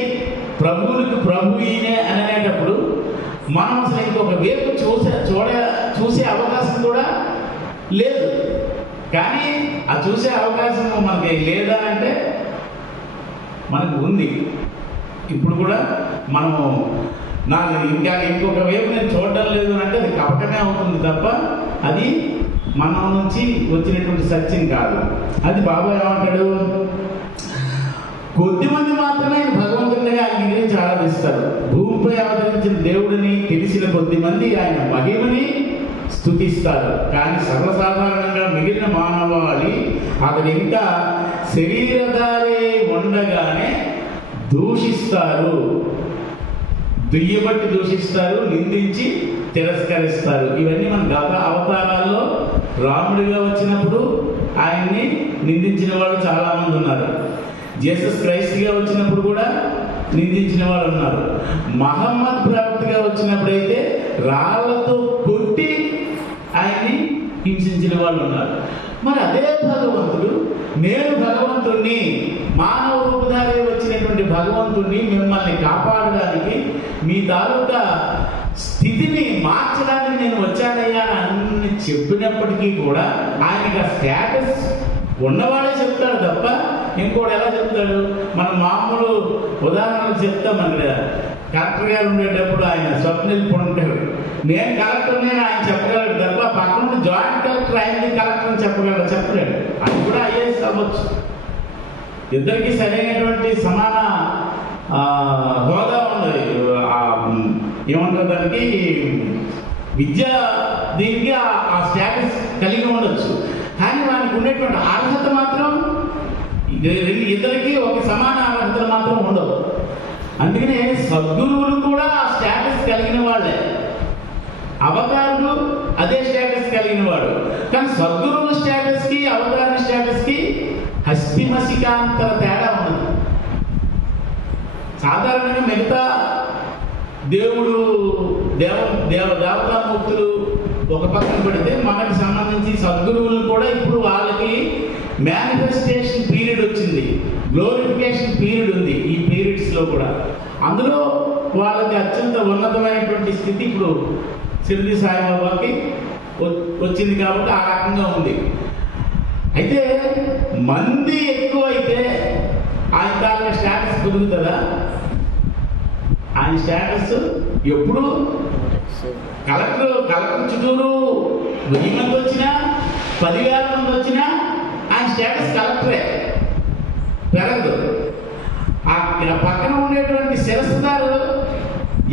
ప్రభువులకు ప్రభు ఈయనే అని అనేటప్పుడు మనం అసలు ఇంకొక వైపు చూసే అవకాశం కూడా లేదు. కానీ ఆ చూసే అవకాశం మనకి లేదా అంటే మనకు ఉంది. ఇప్పుడు కూడా మనము నాకు ఇంకొక వైపు నేను చూడడం లేదు అంటే అది కపటమే అవుతుంది తప్ప అది మన నుంచి వచ్చినటువంటి సత్యం కాదు. అది బాబా ఏమంటాడు, కొద్దిమంది మాత్రమే భగవంతుడిగా అంగీకరించి ఆరాధిస్తారు. భూమిపై అవతరించిన దేవుడిని తెలిసిన కొద్దిమంది ఆయన మహిమని స్తుతిస్తారు. కానీ సర్వసాధారణంగా మిగిలిన మానవాళి అతడు ఇంకా శరీరధారే ఉండగానే దూషిస్తారు, దుయ్యబట్టి దూషిస్తారు, నిందించి తిరస్కరిస్తారు. ఇవన్నీ మన గత అవతారాల్లో రాముడిగా వచ్చినప్పుడు ఆయన్ని నిందించిన వాళ్ళు చాలామంది ఉన్నారు. జీసస్ క్రైస్ట్గా వచ్చినప్పుడు కూడా నిందించిన వాళ్ళు ఉన్నారు. మహమ్మద్ ప్రవక్తగా వచ్చినప్పుడైతే రాళ్లతో కొట్టి ఆయన్ని హింసించిన వాళ్ళు ఉన్నారు. మరి అదే భగవంతుడు నేను భగవంతుణ్ణి, మానవ రూపధారి వచ్చినటువంటి భగవంతుణ్ణి మిమ్మల్ని కాపాడడానికి మీ తాలూకా స్థితిని మార్చడానికి నేను వచ్చానయ్యా అని చెప్పినప్పటికీ కూడా ఆయనకి ఆ స్టేటస్ ఉన్నవాడే చెప్తాడు తప్ప ఇంకోటి ఎలా చెప్తాడు? మనం మామూలు ఉదాహరణలు చెప్తాం. మన కలెక్టర్ గారు ఉండేటప్పుడు ఆయన స్వప్నిల్ ఉంటాడు, నేను కలెక్టర్ నేను ఆయన చెప్పగలడు తప్ప పక్కన జాయింట్ కలెక్టర్ ఆయనది కలెక్టర్ అని చెప్పలేడు. అది కూడా ఐఏఎస్ అవ్వచ్చు. ఇద్దరికి సరైనటువంటి సమాన హోదా ఉంది. ఏమంటారు దానికి, విద్య దీనికి ఆ స్టేటస్ కలిగి ఉండొచ్చు. కానీ వానికి ఉండేటువంటి అర్హత మాత్రం ఇద్దరికి ఒక సమాన అర్హతలు మాత్రం ఉండవు. అందుకనే సద్గురువులు కూడా ఆ స్టేటస్ కలిగిన వాళ్ళే, అవతారులు అదే స్టేటస్ కలిగిన వాడు. కానీ సద్గురువుల స్టేటస్కి అవతారుల స్టేటస్కి హస్తిమసికాంతర తేడా ఉండదు. సాధారణంగా మిగతా దేవుడు దేవతామూర్తులు ఒక పక్కన పెడితే మనకి సంబంధించి సద్గురువులు కూడా ఇప్పుడు వాళ్ళకి మేనిఫెస్టేషన్ పీరియడ్ వచ్చింది, గ్లోరిఫికేషన్ పీరియడ్ ఉంది. ఈ పీరియడ్స్లో కూడా అందులో వాళ్ళకి అత్యంత ఉన్నతమైనటువంటి స్థితి ఇప్పుడు షిరిడి సాయిబాబాకి వచ్చింది కాబట్టి ఆ రకంగా ఉంది. అయితే మంది ఎక్కువ అయితే ఆయన తాలూకా స్టేటస్ కుదురుతుందా? ఆయన స్టేటస్ ఎప్పుడు కలెక్టర్ చుట్టూరు 1000 మంది వచ్చినా 10,000 మంది వచ్చినా ఆయన స్టేటస్ కలెక్టరే, పెరగదు. ఆ పక్కన ఉండేటువంటి శిరస్సుదారు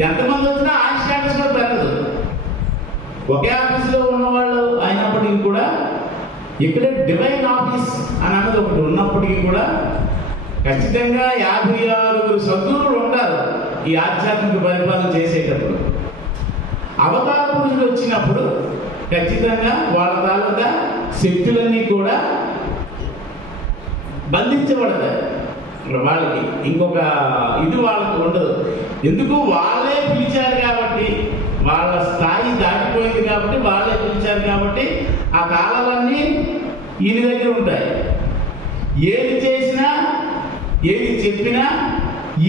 ఎంతమంది వచ్చినా ఆయన స్టేటస్ కూడా పెరగదు. ఒకే ఆఫీసులో ఉన్నవాళ్ళు అయినప్పటికీ కూడా ఇక్కడ డివైన్ ఆఫీస్ అని అన్నది ఒకటి ఉన్నప్పటికీ కూడా ఖచ్చితంగా 56 సద్గురువులు ఉంటారు ఈ ఆధ్యాత్మిక పరిపాలన చేసేటప్పుడు. అవతార పురుషులు వచ్చినప్పుడు ఖచ్చితంగా వాళ్ళ తాలూకా శక్తులన్నీ కూడా బంధించబడతాయి. వాళ్ళకి ఇంకొక ఇది వాళ్ళకి ఉండదు. ఎందుకు? వాళ్ళే పిలిచారు కాబట్టి, వాళ్ళ స్థాయి దాటిపోయింది కాబట్టి, వాళ్ళే పిలిచారు కాబట్టి ఆ తాళాలన్నీ ఈయన దగ్గర ఉంటాయి. ఏది చేసినా ఏది చెప్పినా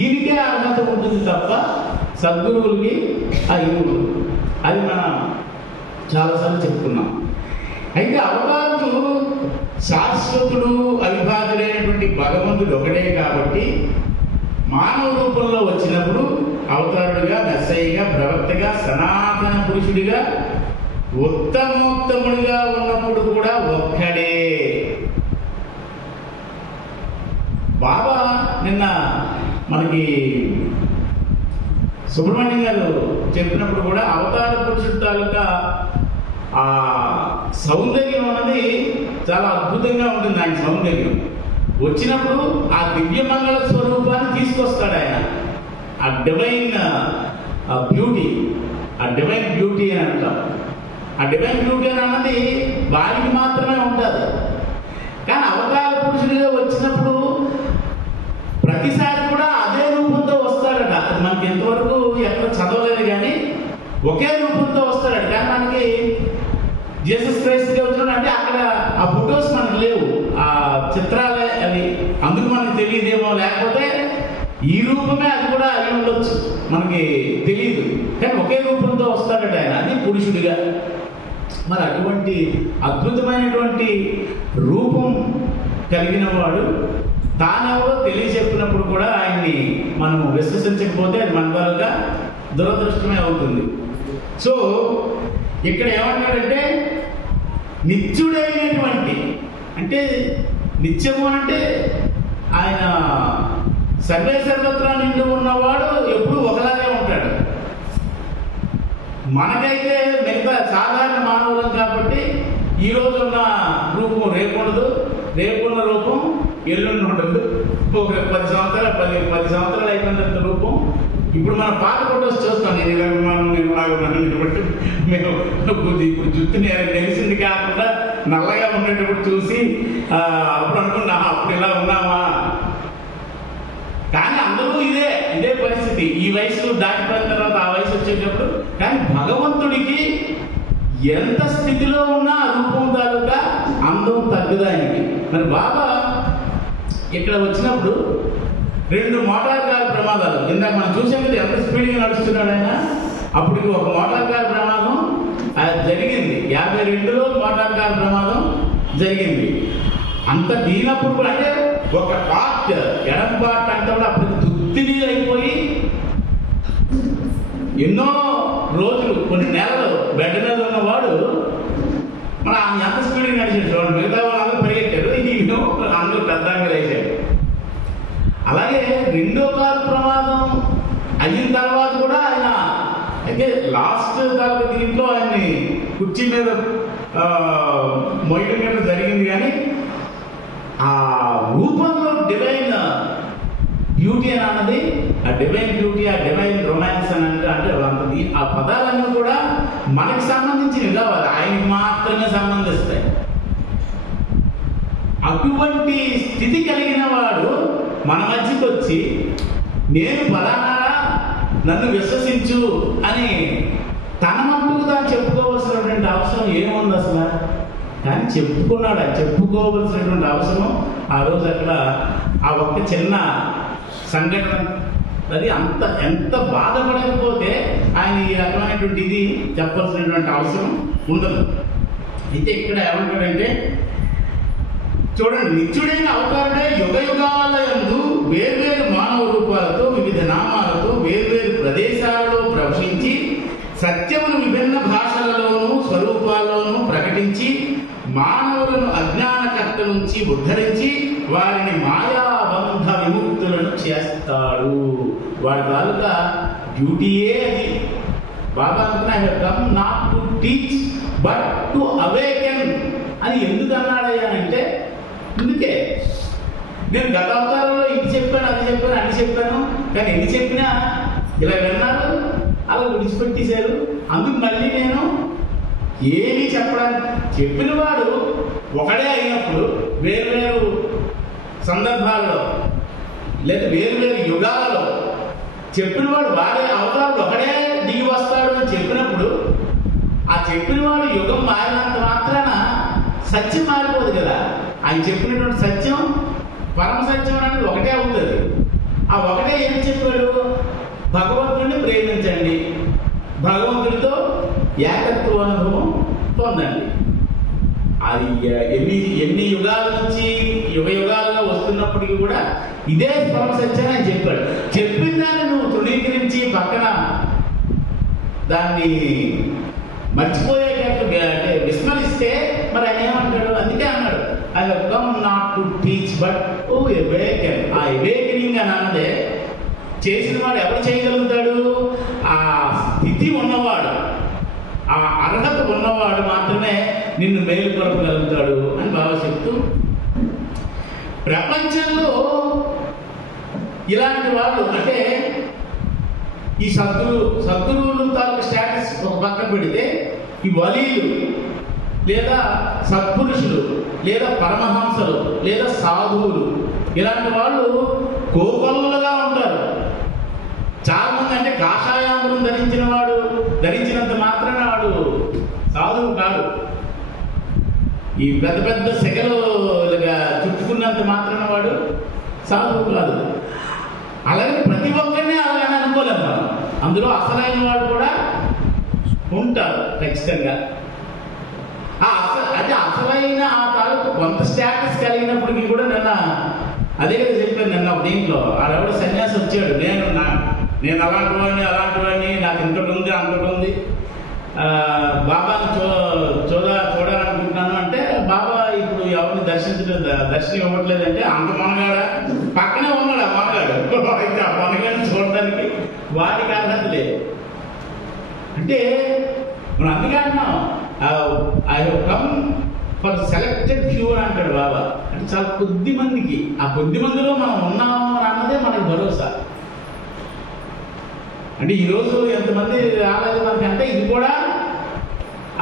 ఈయనకే అర్హత ఉంటుంది తప్ప సద్గురువులకి ఆ ఇరువులు. అది మనం చాలాసార్లు చెప్పుకున్నాం. అయితే అవతారుడు శాశ్వతుడు అవిభాజుడైనటువంటి భగవంతుడు ఒకటే కాబట్టి మానవ రూపంలో వచ్చినప్పుడు అవతారుడుగా, మెస్సయ్యగా, ప్రవక్తగా, సనాతన పురుషుడిగా, ఉత్తమోత్తముడిగా ఉన్నప్పుడు కూడా ఒక్కడే. బాబా నిన్న మనకి సుబ్రహ్మణ్యం గారు చెప్పినప్పుడు కూడా అవతార పురుషుడు తాలూకా ఆ సౌందర్యం అన్నది చాలా అద్భుతంగా ఉంటుంది. ఆయన సౌందర్యం వచ్చినప్పుడు ఆ దివ్యమంగళ స్వరూపాన్ని తీసుకొస్తాడు ఆయన. ఆ డివైన్ బ్యూటీ, ఆ డివైన్ బ్యూటీ అని అంటాం. ఆ డివైన్ బ్యూటీ అని అన్నది వారికి మాత్రమే ఉంటుంది. కానీ అవతార పురుషుడిగా వచ్చినప్పుడు ప్రతిసారి కూడా అదే రూపంతో వస్తాడట. అది మనకి ఎంతవరకు ఎక్కడ చదవలేదు కానీ ఒకే రూపంతో వస్తాడట. కానీ మనకి జీసస్ క్రైస్ట్గా వచ్చినాడు అంటే అక్కడ ఆ ఫొటోస్ మనకు లేవు, ఆ చిత్రాలే అవి, అందుకు మనకు తెలియదేమో. లేకపోతే ఈ రూపమే అది కూడా అయి ఉండొచ్చు, మనకి తెలియదు. కానీ ఒకే రూపంతో వస్తాడట ఆయన, అది పురుషుడిగా. మరి అటువంటి అద్భుతమైనటువంటి రూపం కలిగిన వాడు తానెవరో తెలియజెప్పినప్పుడు కూడా ఆయన్ని మనం విశ్వసించకపోతే అది మన ద్వారా దురదృష్టమే అవుతుంది. సో ఇక్కడ ఏమంటాడంటే నిత్యుడైనటువంటి, అంటే నిత్యము అంటే ఆయన సర్వే సర్వత్రా నిండి ఉన్నవాడు ఎప్పుడు ఒకలాగే ఉంటాడు. మనకైతే మిగతా సాధారణ మానవులం కాబట్టి ఈ రోజు ఉన్న రూపం రేపు ఉండదు, రేపున్న రూపం ఎల్లుండి ఉండదు. ఒక 10 సంవత్సరాలు అయిపోయిన రూపం ఇప్పుడు మన పాత ఫోటోస్ చూస్తాం. నేను ఇలా ఉన్నాను, నేను ఇలాగ ఉన్నాను బట్టి మేము ఇప్పుడు జుట్టు నెలిసింది కాకుండా నల్లగా ఉండేటప్పుడు చూసి అప్పుడు అనుకున్నా అప్పుడు ఇలా ఉన్నామా. కానీ అందరూ ఇదే పరిస్థితి. ఈ వయసు దాటిపోయిన తర్వాత ఆ వయసు వచ్చేటప్పుడు. కానీ భగవంతుడికి ఎంత స్థితిలో ఉన్నా రూపం తాలూకా అందం తగ్గదు ఆయనకి. మరి బాబా ఇక్కడ వచ్చినప్పుడు 2 మోటార్ కార్ ప్రమాదాలు, ఇందాక మనం చూసాం కదా ఎంత స్పీడ్గా నడుస్తున్నాడు ఆయన. అప్పటికి ఒక మోటార్ కార్ ప్రమాదం జరిగింది, 52లో మోటార్ కార్ ప్రమాదం జరిగింది. అంత దీనప్పుడు కూడా అంటే ఒక పార్ట్, ఎడం పార్ట్ అంతా కూడా అప్పుడు తుత్తిని అయిపోయి ఎన్నో రోజులు, కొన్ని నెలలు బెడ్ మీద ఉన్నవాడు మన ఎంత స్పీడ్గా నడిచాడు చూడండి. మిగతా వాళ్ళందరూ పరిగెట్టారు, అందరూ పెద్దంగా వేసాడు. అలాగే 2వ కారు ప్రమాదం అయిన తర్వాత కూడా ఆయన అయితే లాస్ట్ కాదు దీంట్లో ఆయన్ని కుర్చీ మీద మొయ్యడం మీద జరిగింది. కానీ ఆ రూపంలో డివైన్ బ్యూటీ అని అన్నది, ఆ డివైన్ బ్యూటీ, ఆ డివైన్ రొమాన్స్ అని అంటే అంతది. ఆ పదాలన్నీ కూడా మనకి సంబంధించినవి కావాలి, ఆయనకి మాత్రమే సంబంధిస్తాయి. అటువంటి స్థితి కలిగిన వాడు మన మధ్యకి వచ్చి నేను ఫలానారా నన్ను విశ్వసించు అని తన మట్టుకు తాను చెప్పుకోవాల్సినటువంటి అవసరం ఏముంది అసలు? కానీ చెప్పుకున్నాడు. చెప్పుకోవలసినటువంటి అవసరం ఆ రోజు అక్కడ ఆ ఒక్క చిన్న సంఘటన అది ఎంత బాధపడకపోతే ఆయన ఈ రకమైనటువంటి ఇది చెప్పాల్సినటువంటి అవసరం ఉండదు. అయితే ఇక్కడ ఏమంటాడంటే చూడండి, నిత్యుడైన అవతారుడే యుగ యుగాల యందు వేర్వేరు మానవ రూపాలతో వివిధ నామాలతో వేర్వేరు ప్రదేశాలలో ప్రవశించి సత్యమును విభిన్న భాషలలోనూ స్వరూపాల్లోనూ ప్రకటించి మానవులను అజ్ఞానకర్త నుంచి ఉద్ధరించి వారిని మాయాబంధ విముక్తులను చేస్తాడు. వాడి తాలూకా డ్యూటీయే అది. బాబా I have come not to teach but to awaken అని ఎందుకు అన్నాడయ్యా అంటే, అందుకే నేను గత అవతారంలో ఇది చెప్పాను, అది చెప్పాను, అన్ని చెప్పాను, కానీ ఎన్ని చెప్పినా ఇలా విన్నారు, అలా విడిచిపెట్టేశారు. అందుకు మళ్ళీ నేను ఏమీ చెప్పడానికి చెప్పిన వాడు ఒకడే అయినప్పుడు వేర్వేరు సందర్భాల్లో లేదా వేర్వేరు యుగాలలో చెప్పిన వాడు వాడే అవతారుడు ఒకడే దిగి వస్తాడు అని చెప్పినప్పుడు ఆ చెప్పిన వాడు యుగం మారినంత మాత్రాన సత్యం మారిపోదు కదా. ఆయన చెప్పినటువంటి సత్యం పరమ సత్యం అనేది ఒకటే అవుతుంది. ఆ ఒకటే ఏం చెప్పాడు? భగవంతుడిని ప్రేమించండి, భగవంతుడితో ఏకత్వ అనుభవం పొందండి. అది ఎన్ని యుగాల నుంచి యుగ యుగాలుగా వస్తున్నప్పటికీ కూడా ఇదే పరమ సత్యం అని చెప్పాడు. చెప్పిన దాన్ని నువ్వు తృణీకరించి పక్కన దాన్ని మర్చిపోయేటట్టు అంటే విస్మరిస్తే మరి ఆయన ఏమంటాడు? అందుకే అన్నాడు I have come not to teach but to awaken. ఆ అవేకెనింగ్ అని అన్నదే చేసిన వాడు ఎవరు చేయగలుగుతాడు? ఆ స్థితి ఉన్నవాడు, ఆ అర్హత ఉన్నవాడు మాత్రమే నిన్ను మేలుకొలపగలుగుతాడు అని బాగా చెప్తూ, ప్రపంచంలో ఇలాంటి వాళ్ళు అంటే ఈ సద్గురువులు తాలూకు స్టేటస్ ఒక పక్కన పెడితే ఈ వలీలు లేదా సత్పురుషులు లేదా పరమహంసలు లేదా సాధువులు ఇలాంటి వాళ్ళు కోకొల్లలుగా ఉంటారు. చాలా మంది అంటే కాషాయాంబరం ధరించినంత మాత్రాన వాడు సాధువు కాదు. ఈ పెద్ద పెద్ద సెగలు చుట్టుకున్నంత మాత్రాన వాడు సాధువు కాదు. అలాగే ప్రతి ఒక్కరిని అలాగని అనుకోలేము మనం. అందులో అసలైన వాడు కూడా ఉంటారు ఖచ్చితంగా. అంటే అసలైన ఆ తాలూకు కొంత స్టేటస్ కలిగినప్పటికీ కూడా నిన్న అదే కదా చెప్పాను. నిన్న దీంట్లో ఆడెవడ సన్యాసి వచ్చాడు, నేను అలాంటి వాడిని, నాకు ఇంతటి ఉంది అంతటి ఉంది, బాబాని చూడాలనుకుంటున్నాను అంటే బాబా ఇప్పుడు ఎవరిని దర్శనం ఇవ్వట్లేదంటే అంత మనగాడ పక్కనే ఉన్నాడు. ఆ మనగాడు అయితే ఆ మనగాడిని చూడడానికి వాడికి అర్హత లేదు. అంటే మనం అందుకే అంటున్నాం I have come for selected few అని అంటాడు బాబా. అంటే చాలా కొద్ది మందికి, ఆ కొద్ది మందిలో మనం ఉన్నాము అన్నదే మనకి భరోసా. అంటే ఈరోజు ఎంతమంది రాలేదు మనకి అంటే ఇది కూడా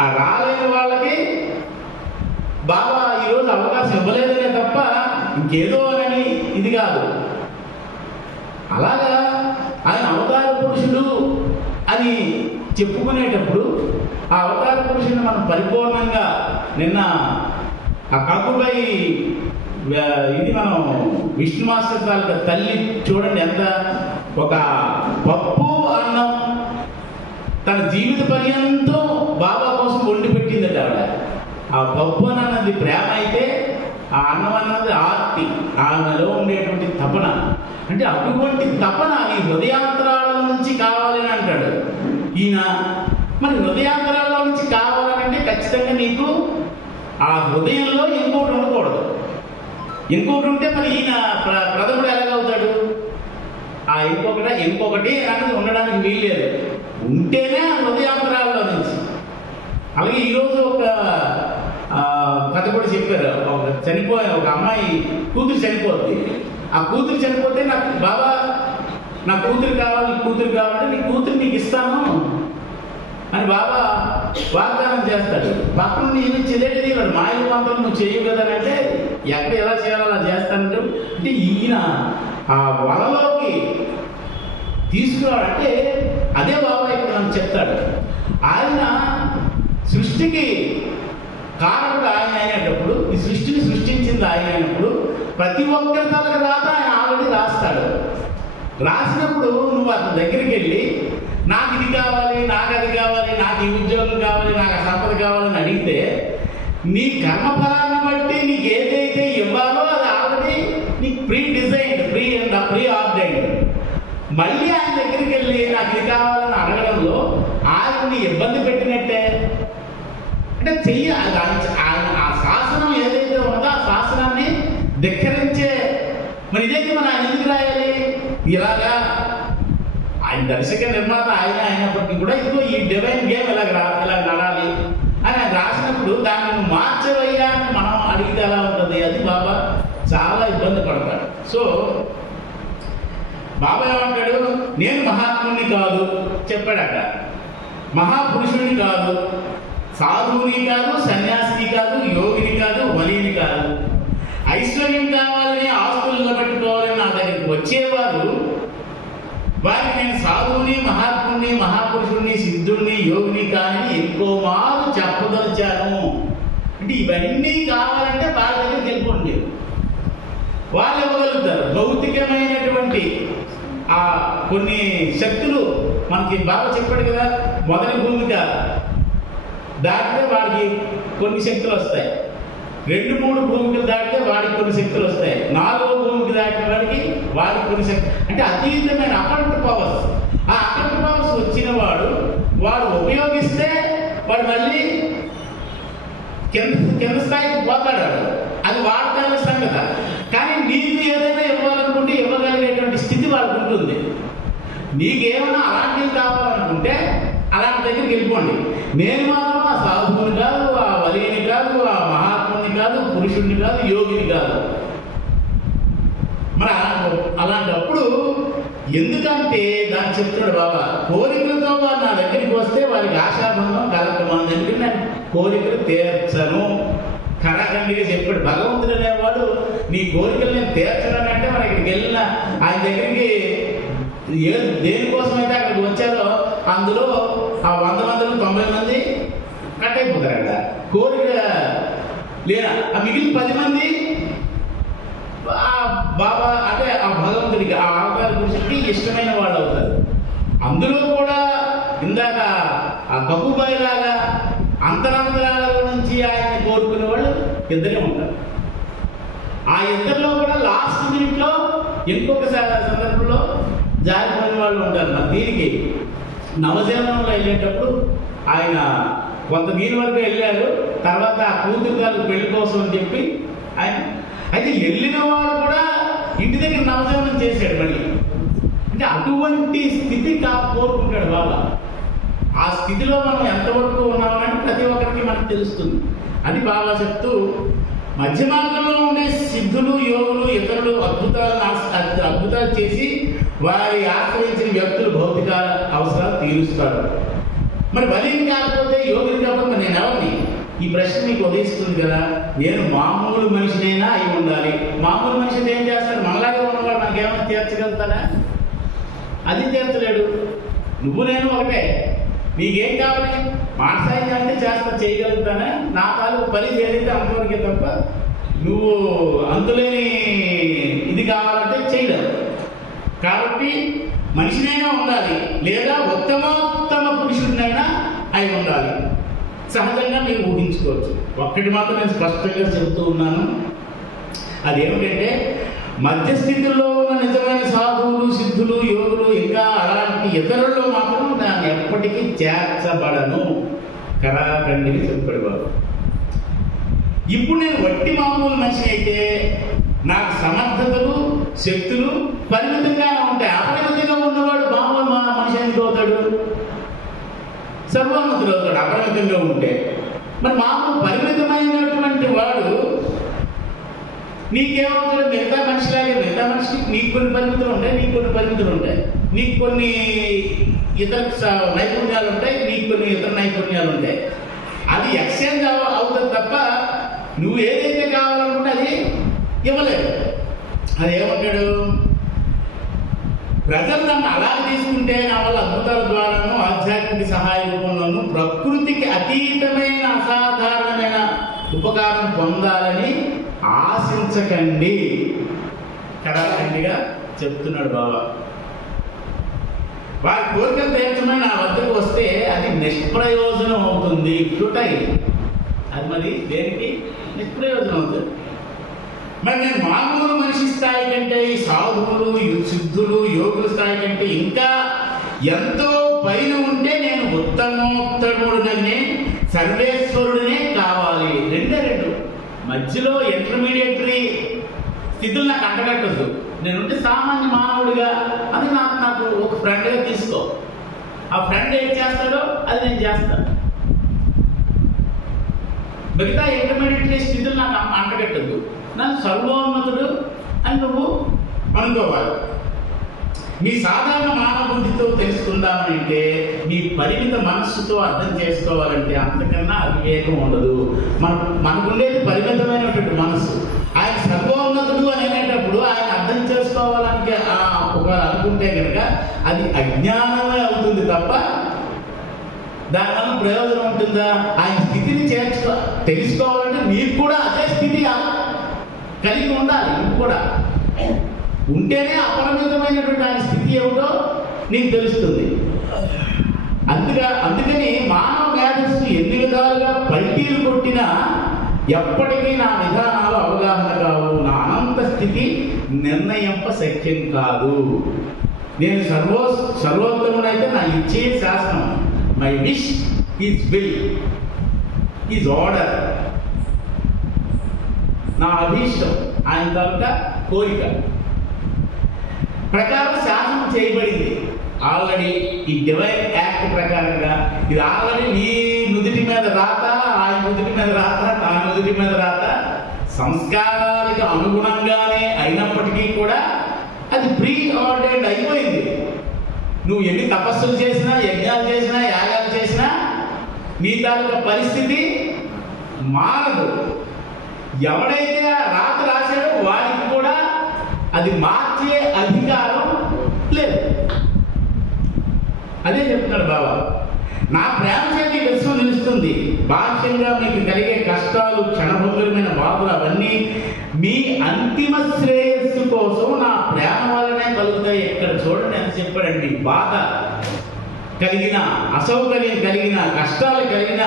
ఆ రాలేని వాళ్ళకి బాబా ఈరోజు అవకాశం ఇవ్వలేదనే తప్ప ఇంకేదో అని ఇది కాదు. అలాగా ఆయన అవతార పురుషుడు అని చెప్పుకునేటప్పుడు ఆ అవతార పురుషుని మనం పరిపూర్ణంగా నిన్న ఆ కాకుబాయి ఇది మనం విష్ణు మాస్టర్ తాలూకా తల్లి చూడండి ఎంత ఒక పప్పు అన్నం తన జీవిత పర్యంతం బాబా కోసం వండి పెట్టిందట ఆవిడ. ఆ పప్పు అన్నది ప్రేమ అయితే ఆ అన్నం అన్నది ఆర్తి, ఆమెలో ఉండేటువంటి తపన. అంటే అటువంటి తపన నీ హృదయాంతరాల నుంచి కావాలని అంటాడు ఈయన. మరి హృదయాంతరాల నుంచి కావాలంటే ఖచ్చితంగా నీకు ఆ హృదయంలో ఇంకోటి ఉండకూడదు. ఇంకోటి ఉంటే మరి ఈయన ప్రథముడు ఎలాగవుతాడు? ఆ ఇంకొకటి అనేది ఉండడానికి వీల్లేదు. ఉంటేనే ఆ హృదయాంతరాల్లో నుంచి. అలాగే ఈరోజు ఒక కథ కూడా చెప్పారు. ఒక అమ్మాయి కూతురు చనిపోద్ది. ఆ కూతురు చనిపోతే నాకు బాబా నా కూతురు కావాలి నీ కూతురు నీకు ఇస్తాను అని బాబా వాగ్దానం చేస్తాడు. పక్కన నేను చెల్లేది వాడు మాయ మాత్రం నువ్వు చేయవు కదా అంటే ఎక్కడ ఎలా చేయాలో అలా చేస్తానంటే అంటే ఈయన ఆ వలలోకి తీసుకురాడంటే అదే బాబా ఇక్కడ నాకు చెప్తాడు. ఆయన సృష్టికి కారకుడు ఆయన అయినప్పుడు, ఈ సృష్టిని సృష్టించింది ఆయన అయినప్పుడు ప్రతి ఒక్కరి తలకు రాత ఆయన ఆల్రెడీ రాస్తాడు. రాసినప్పుడు నువ్వు అతని దగ్గరికి వెళ్ళి నాకు ఇది కావాలి, నాకు అది కావాలి, నాకు ఈ ఉద్యోగం కావాలి, నాకు ఆ సంపద కావాలని అడిగితే నీ కర్మఫలాన్ని బట్టి నీకు ఏదైతే ఇవ్వాలో అది ఆల్రెడీ నీకు ప్రీ డిజైన్డ్, ప్రీ ఆర్డైన్డ్. మళ్ళీ ఆయన దగ్గరికి వెళ్ళి నాకు ఇది కావాలని అడగడంలో ఆయన్ని ఇబ్బంది పెట్టినట్టే. అంటే చెయ్యాలి ఆయన ఆ శాసనం ఏదైతే ఉన్నదో ఆ శాసనాన్ని ధిక్కరించే మరి ఇదైతే మనం ఆయన ఎందుకు రాయాలి? ఇలాగా ఆయన దర్శక నిర్మాత ఆయన అయినప్పటికీ కూడా ఇదిగో ఈ డివైన్ గేమ్ ఇలా నడాలి అని ఆయన రాసినప్పుడు దాన్ని మార్చవయ్యా అని మనం అడిగితే ఎలా ఉంటుంది? అది బాబా చాలా ఇబ్బంది పడతాడు. సో బాబా ఏమంటాడు, నేను మహాత్ముని కాదు చెప్పాడట, మహాపురుషుడిని కాదు, సాధువుని కాదు, సన్యాసిని కాదు, యోగిని కాదు, వలీని కాదు. ఐశ్వర్యం కావాలని ఆస్తులు నిలబెట్టుకోవాలని నా దగ్గరికి వచ్చేవారు వారికి నేను సాధువుని, మహాత్ముని, మహాపురుషుడిని, సిద్ధుడిని, యోగిని కానీ ఎక్కువ మారు చెప్పదలిచాను. అంటే ఇవన్నీ కావాలంటే వాళ్ళ దగ్గరికి వెళ్ళిపోండి, వాళ్ళు ఇవ్వగలుగుతారు. భౌతికమైనటువంటి ఆ కొన్ని శక్తులు మనకి బాగా చెప్పాడు కదా, మొదటి భూమిక దాటితే వాడికి కొన్ని శక్తులు వస్తాయి, 2-3 భూమికలు దాటితే వాడికి కొన్ని శక్తులు వస్తాయి, 4వ భూమికి దాటిన వాడికి కొన్ని శక్తులు, అంటే అతీతమైన అకల్ట్ పవర్స్. ఆ అకల్ట్ పవర్స్ వచ్చిన వాడు ఉపయోగిస్తే వాడు మళ్ళీ కింద స్థాయికి పోతాడు. అది వాడతాల సంగత. కానీ నీకు ఏదైనా ఇవ్వాలనుకుంటే ఇవ్వగలిగేటువంటి స్థితి వాళ్ళకు ఉంటుంది. నీకేమైనా అలాంటివి కావాలనుకుంటే అలాంటి దగ్గరికి వెళ్ళిపోండి. నేను మాత్రం ఆ సాధువుని కాదు, ఆ వలీని కాదు, ఆ మహాత్ముని కాదు, పురుషుడిని కాదు, యోగిని కాదు. మరి అలాంటప్పుడు ఎందుకంటే దాన్ని చెప్తున్నాడు బాబా, కోరికలతో వారు నా దగ్గరికి వస్తే వారికి ఆశాభంగం కలగమని. ఎందుకంటే నేను కోరికలు తీర్చను కరాఖండిగా చెప్పాడు. భగవంతుడు అనేవాడు నీ కోరికలు నేను తీర్చడం అంటే మరి ఇక్కడికి వెళ్ళిన ఆయన దగ్గరికి దేనికోసం అయితే అక్కడికి వచ్చారో అందులో ఆ 100 మందిలో 90 మంది కట్ అయిపోతారు. అక్కడ కోరిక లేదా ఆ మిగిలిన 10 మంది ఆ బాబా అంటే ఆ భగవంతుడికి ఆ అవతార పురుషుడికి ఇష్టమైన వాళ్ళు అవుతారు. అందులో కూడా ఇందాక ఆ కక్కుబాయి లాగా అంతరంతరాల నుంచి ఆయన్ని కోరుకునే వాళ్ళు ఇద్దరే ఉంటారు. ఆ ఇద్దరిలో కూడా లాస్ట్ మినిట్లో ఇంకొక సందర్భంలో జారిపోయిన వాళ్ళు ఉంటారు. మరి దీనికి నవజీవనంలో వెళ్ళేటప్పుడు ఆయన కొంత దీని వరకు వెళ్ళారు. తర్వాత ఆ కూతురు గారు పెళ్లి కోసం అని చెప్పి ఆయన అయితే వెళ్ళిన వాడు కూడా ఇంటి దగ్గర నవజీవనం చేశాడు మళ్ళీ. అంటే అటువంటి స్థితి కోరుకుంటాడు బాబా. ఆ స్థితిలో మనం ఎంతవరకు ఉన్నామని ప్రతి ఒక్కరికి మనకు తెలుస్తుంది. అది బాబా చెప్తూ మధ్య మార్గంలో ఉండే సిద్ధులు, యోగులు, ఇతరులు అద్భుతాలు చేసి వారి ఆశ్రయించిన వ్యక్తులు భౌతిక అవసరాలు తీరుస్తాడు. మరి వలీని కాకపోతే, యోగిని కాకపోతే నేను ఎవరిని? ఈ ప్రశ్న మీకు ఉదయిస్తుంది కదా. నేను మామూలు మనిషినైనా అయి ఉండాలి. మామూలు మనిషి ఏం చేస్తాడు? మనలాగే ఉన్నవాడు నాకేమైనా తీర్చగలుగుతాడా? అది తీర్చలేడు. నువ్వు నేను ఒకటే. నీకేం కావాలి? మానసాయం అంటే చేయగలుగుతానే. నా తాలూకు పని ఏదైతే అంతవరకే తప్ప నువ్వు అంతులేని ఇది కావాలంటే చేయలేవు. కాబట్టి మనిషినైనా ఉండాలి, లేదా ఉత్తమోత్తమ పురుషుడినైనా అయి ఉండాలి. సహజంగా మీరు ఊహించుకోవచ్చు. ఒక్కటి మాత్రం నేను స్పష్టంగా చెబుతూ ఉన్నాను, అదేమిటంటే మధ్యస్థితుల్లో ఉన్న నిజమైన సాధువులు, సిద్ధులు, యోగులు ఇంకా అలాంటి ఇతరుల్లో మాత్రం దాన్ని ఎప్పటికీ చేర్చబడను. కరాఖండిగా చెప్పాడు బాబు. ఇప్పుడు నేను వట్టి మామూలు మనిషి అయితే నాకు సమర్థతలు, శక్తులు పరిమితంగా ఉంటాయి. అపరిమితంగా ఉన్నవాడు మామూలు మనిషి ఎందుకు అవుతాడు? సర్వోన్నతుడు అవుతాడు అపరిమితంగా ఉంటే. మరి మామూలు పరిమితమైనటువంటి వాడు నీకేమవుతుందో మిగతా మనిషిలాగే, మిగతా మనిషికి నీకు కొన్ని పరిమితులు ఉంటాయి, నీకు కొన్ని పరిమితులు ఉంటాయి, నీకు కొన్ని ఇతర నైపుణ్యాలు ఉంటాయి, నీకు కొన్ని ఇతర నైపుణ్యాలు ఉంటాయి. అది ఎక్స్చేంజ్ అవుతుంది తప్ప నువ్వు ఏదైతే కావాలనుకుంటే అది ఇవ్వలేదు. అది ఏమంటాడు, ప్రజలు నన్ను అలా తీసుకుంటే నా వల్ల అద్భుతాల ద్వారాను ఆధ్యాత్మిక సహాయ రూపంలోనూ ప్రకృతికి అతీతమైన అసాధారణమైన ఉపకారం పొందాలని ఆశించకండి. కడాఖండిగా చెప్తున్నాడు బాబా. వారి కోరికలు తీర్చమని నా వద్దకు వస్తే అది నిష్ప్రయోజనం అవుతుంది. ఫ్యూటైల్. అది మరి దేనికి నిష్ప్రయోజనం అవుతుంది. మరి నేను మామూలు మనిషి స్థాయి కంటే ఈ సాధువులు, సిద్ధులు, యోగుల స్థాయి కంటే ఇంకా ఎంతో పైన ఉంటే నేను ఉత్తమోత్తముడుననే సర్వేశ్వరుడినే కావాలి. రెండే రెండు. మధ్యలో ఇంటర్మీడియటరీ స్థితులు నాకు అంటగట్టద్దు. నేనుంటే సామాన్య మానవుడిగా అది నాకు ఒక ఫ్రెండ్గా తీసుకో. ఆ ఫ్రెండ్ ఏం చేస్తాడో అది నేను చేస్తాను. మిగతా ఇంటర్మీడియటరీ స్థితులు నాకు అంటగట్టద్దు. నన్ను సర్వోన్నతుడు అని నువ్వు అనుకోవాలి. మీ సాధారణ మానవ బుద్ధితో తెలుసుకుందామని అంటే, మీ పరిమిత మనస్సుతో అర్థం చేసుకోవాలంటే అంతకన్నా అవివేకం ఉండదు. మనకుండేది పరిమితమైనటువంటి మనస్సు. ఆయన సర్వోన్నతుడు అని అనేటప్పుడు ఆయన అర్థం చేసుకోవాలని ఒకవేళ అనుకుంటే కనుక అది అజ్ఞానమే అవుతుంది తప్ప దానివల్ల ప్రయోజనం ఉంటుందా? ఆయన స్థితిని తెలుసుకోవాలంటే నీకు కూడా అదే స్థితి కలిగి ఉండాలి. నువ్వు కూడా ఉంటేనే అపరిమితమైనటువంటి ఆయన స్థితి ఏమిటో నీకు తెలుస్తుంది. అందుకని మానవ మేధస్సు ఎన్ని విధాలుగా పల్టీలు కొట్టినా ఎప్పటికీ నా విధానాలు అవగాహన కావు. నా అనంత స్థితి నిర్ణయింప శక్యం కాదు. నేను సర్వోత్తముడైతే నా ఇచ్చే శాసనం. My wish is will is order. నా అభీష్టం ఆయన తాలూకా కోరిక ప్రకారం శాసనం చేయబడింది. ఆల్రెడీ ఈ డివైన్ యాక్ట్ ప్రకారంగా ఇది ఆల్రెడీ నీ నుదుటి మీద రాత, ఆయన నుదుటి మీద రాత, నా నుదుటి మీద రాత సంస్కారాలకు అనుగుణంగానే అయినప్పటికీ కూడా అది ప్రీ ఆర్డర్డ్ అయిపోయింది. నువ్వు ఎన్ని తపస్సులు చేసినా, యజ్ఞాలు చేసినా, యాగాలు చేసినా నీ తాలూకా పరిస్థితి మారదు. ఎవడైతే రాత రాశాడో వాడికి కూడా అది మార్చే అధికారం లేదు. అదే చెప్తున్నాడు బాబా. నా ప్రేమ చేత విశ్వం నిలుస్తుంది. బాహ్యంగా మీకు కలిగే కష్టాలు, క్షణభంగురమైన బాధలు అవన్నీ మీ అంతిమ శ్రేయస్సు కోసం నా ప్రేమ వల్లనే కలుగుతాయి. ఇక్కడ చూడండి ఎంత చెప్పాడండి. బాధ కలిగిన, అసౌకర్యం కలిగిన, కష్టాలు కలిగిన,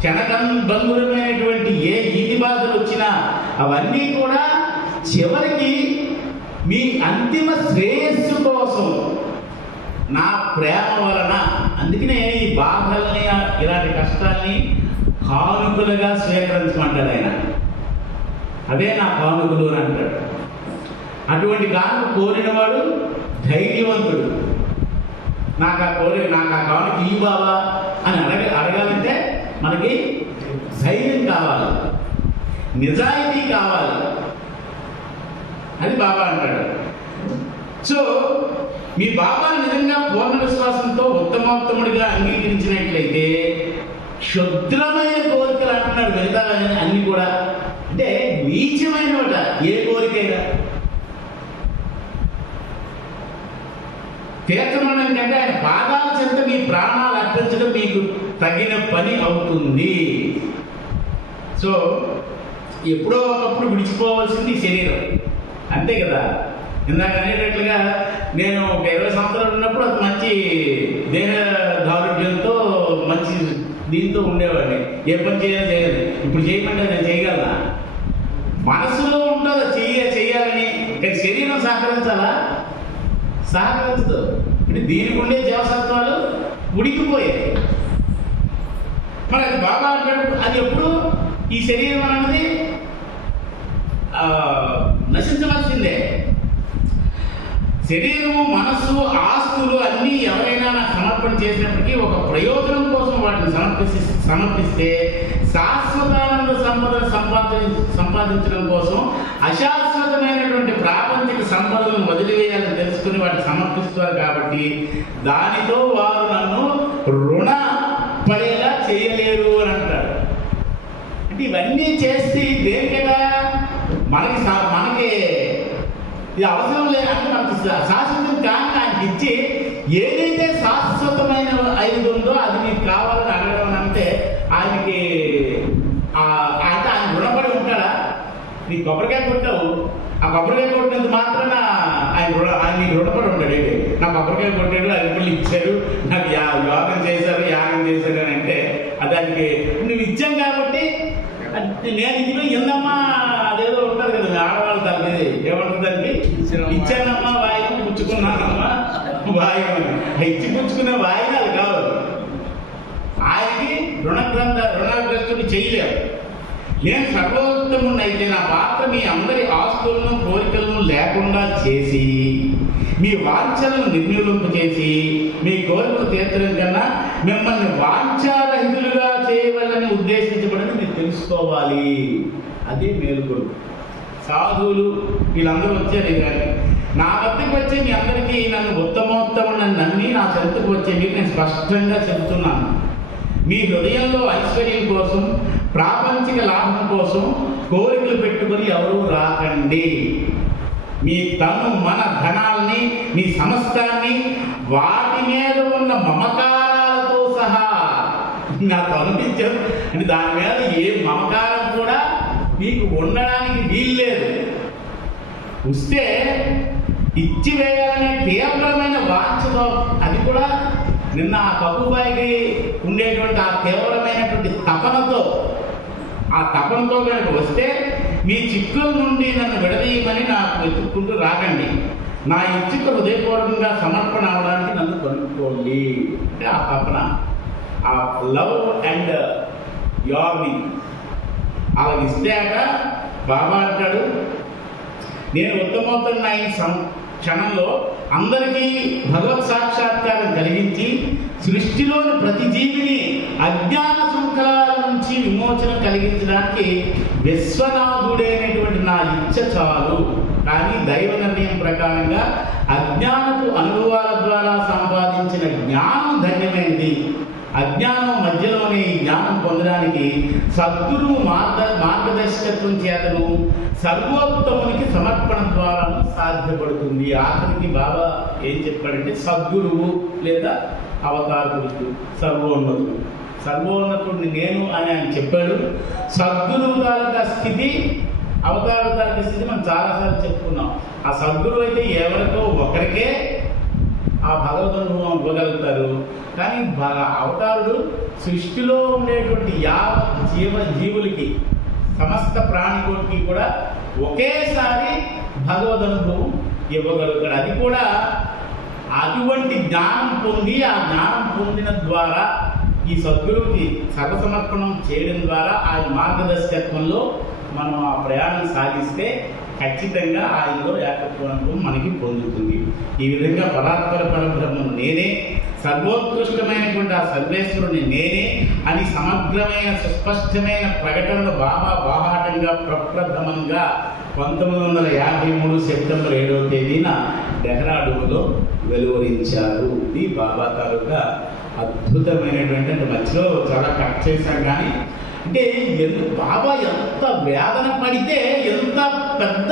క్షణభంగురమైనటువంటి ఏ ఈతి బాధలు వచ్చినా అవన్నీ కూడా చివరికి మీ అంతిమ శ్రేయస్సు కోసం నా ప్రేమ వలన. అందుకనే ఈ బాధల్ని, ఇలాంటి కష్టాల్ని కానుకలుగా స్వీకరించమంటాడు ఆయన. అదే నా కానుకలు అని అంటాడు. అటువంటి కానుక కోరినవాడు ధైర్యవంతుడు. నాకు ఆ కానుక ఈ బాబా అని అడగాలంటే మనకి ధైర్యం కావాలి, నిజాయితీ కావాలి. అది బాబా అంటాడు. సో మీ బాబాను నిజంగా పూర్ణ విశ్వాసంతో ఉత్తమోత్తముడిగా అంగీకరించినట్లయితే క్షుద్రమైన కోరికలు అంటున్నాడు. మిగతా అన్ని కూడా అంటే నీచమైనవట. ఏ కోరికైనా తీర్చమడం కంటే ఆయన పాదాల చెంత మీ ప్రాణాలు అర్పించడం మీకు తగిన పని అవుతుంది. సో ఎప్పుడో ఒకప్పుడు విడిచిపోవాల్సింది శరీరం, అంతే కదా. ఇందాక అనేటట్లుగా నేను ఒక 20 సంవత్సరాలు ఉన్నప్పుడు అది మంచి దేహ దారుఢ్యంతో మంచి దీంతో ఉండేవాడిని. ఏ పని చేయలేదు. ఇప్పుడు చేయమంటే నేను చేయగలనా? మనసులో ఉంటుందా చెయ్యాలని, కానీ శరీరం సహకరించాలా? సహకరించదు. అంటే దీనికి ఉండే జీవసత్వాలు ఉడికిపోయాయి. మరి అది బాగా అంటాడు. అది ఎప్పుడు ఈ శరీరం అన్నది నశించవలసిందే. శరీరము, మనస్సు, ఆస్తులు అన్నీ ఎవరైనా నాకు సమర్పణ చేసినప్పటికీ ఒక ప్రయోజనం కోసం వాటిని సమర్పిస్తే శాశ్వత సంపదను సంపాదించడం కోసం అశాశ్వతమైనటువంటి ప్రాపంచిక సంపదలను వదిలివేయాలని తెలుసుకుని వాటిని సమర్పిస్తారు. కాబట్టి దానితో వారు నన్ను రుణ పడేలా చేయలేరు అని అంటాడు. అంటే ఇవన్నీ చేస్తే దేనికగా మనకి ఇది అవసరం లేదంటే మనకి శాశ్వతం కానీ ఆయనకి ఇచ్చి ఏదైతే శాశ్వతమైన ఐదు ఉందో అది మీకు కావాలని అడగడం అంటే ఆయనకి అంటే ఆయన రుణపడి ఉంటాడా? నీ కొబ్బరికాయ కొట్టావు, ఆ కొబ్బరికాయ కొట్టినంత మాత్రాన ఆయన నీకు రుణపడి ఉంటాడు. నా కొబ్బరికాయ కొట్టాడు, అరటిపళ్ళు ఇచ్చారు, నాకు యాగం చేశారు అని అంటే దానికి నువ్వు ఇచ్చాం కాబట్టి నేను ఇది ఇందమ్మా అదేదో ఉంటుంది కదా ఆడవాళ్ళు దానికి ఏమంటుంది దానికి ఇచ్చానమ్మా వాయినం పుచ్చుకున్నానమ్మా వాయినం ఇచ్చి పుచ్చుకునే వాయినాలు కావు. ఆయనకి రుణగ్రస్తుడు చేయలేవు. నేను సర్వోత్తముని అయితే నా పాత్ర మీ అందరి ఆస్తులను కోరికలను లేకుండా చేసి మీ వాంఛలను నిర్మూలింపు చేసి మీ కోరికలు తీర్చడం కన్నా మిమ్మల్ని వాంఛారహితులుగా చేయవాలని ఉద్దేశించబడింది మీరు తెలుసుకోవాలి. అదే మేలుకొడు. సాధువులు వీళ్ళందరూ వచ్చారు కానీ నా వద్దకు వచ్చే మీ అందరికీ నన్ను ఉత్తమోత్తముని నమ్మి నా చెంతకు వచ్చే మీకు నేను స్పష్టంగా చెబుతున్నాను. మీ హృదయంలో ఐశ్వర్యం కోసం ప్రాపంచిక లాభం కోసం కోరికలు పెట్టుకొని ఎవరూ రాకండి. మీ తను మన ధనాల్ని మీ సమస్తాన్ని వాటి మీద ఉన్న మమకారాలతో సహా నాకు అనిపించదు అంటే దాని మీద ఏ మమకారం కూడా మీకు ఉండడానికి వీల్లేదు. వస్తే ఇచ్చివేయాలనే తీవ్రమైన వాంఛతో అది కూడా నిన్న ఆ కప్పుబాయికి ఉండేటువంటి ఆ తీవ్రమైనటువంటి తపనతో కనుక వస్తే మీ చిక్కుల నుండి నన్ను విడదీయమని నాకు వెతుక్కుంటూ రాకండి. నా ఇచ్చిక హృదయపూర్వకంగా సమర్పణ అవడానికి నన్ను కనుక్కోండి. అంటే ఆ తపన, ఆ లవ్ అండ్ యార్నింగ్ అలా ఇస్తే అట బాబా అంటాడు, నేను ఉత్తమోత్తమైన ఆయన క్షణంలో అందరికీ భగవత్ సాక్షాత్కారం కలిగించి సృష్టిలోని ప్రతి జీవిని అజ్ఞాన శృంఖలాల నుంచి విమోచన కలిగించడానికి విశ్వనాథుడైనటువంటి నా ఇచ్చ చాలు. కానీ దైవ నిర్ణయం ప్రకారంగా అజ్ఞానపు అనుభవాల ద్వారా సంపాదించిన జ్ఞానం ధన్యమైంది. అజ్ఞానం మధ్యలోనే ఈ జ్ఞానం పొందడానికి సద్గురువు మార్గదర్శకత్వం చేతను సర్వోత్తమునికి సమర్పణ ద్వారా సాధ్యపడుతుంది. ఆఖరికి బాబా ఏం చెప్పాడంటే సద్గురువు లేదా అవతారకుడు సర్వోన్నతుడిని నేను అని ఆయన చెప్పాడు. సద్గురువు తాలూకా స్థితి అవతార తాలూకా స్థితి మనం చాలాసార్లు చెప్పుకున్నాం. ఆ సద్గురువు అయితే ఎవరికో ఒకరికే ఆ భగవదనుభవం ఇవ్వగలుగుతారు. కానీ అవతారుడు సృష్టిలో ఉండేటువంటి జీవులకి సమస్త ప్రాణికోటికి కూడా ఒకేసారి భగవదనుభవం ఇవ్వగలుగుతాడు. అది కూడా అటువంటి జ్ఞానం పొంది ఆ జ్ఞానం పొందిన ద్వారా ఈ సద్గురువుకి సర్వసమర్పణం చేయడం ద్వారా ఆయన మార్గదర్శకత్వంలో మనం ఆ ప్రయాణం సాగిస్తే ఖచ్చితంగా ఆయనలో ఏకత్వం మనకి పొందుతుంది. ఈ విధంగా పరాత్పర పరబ్రహ్మను నేనే, సర్వోత్కృష్టమైనటువంటి ఆ సర్వేశ్వరుని నేనే అని సమగ్రమైన సుస్పష్టమైన ప్రకటనలు బాబా బాహాటంగా ప్రప్రథమంగా 1953 సెప్టెంబర్ 7వ తేదీన డెహ్రాడూన్లో వెలువరించారు. ఇది బాబా తాలూకా అద్భుతమైనటువంటి, అంటే మధ్యలో చాలా కట్ చేశాం కానీ అంటే బాబా ఎంత వేదన పడితే ఎంత పెద్ద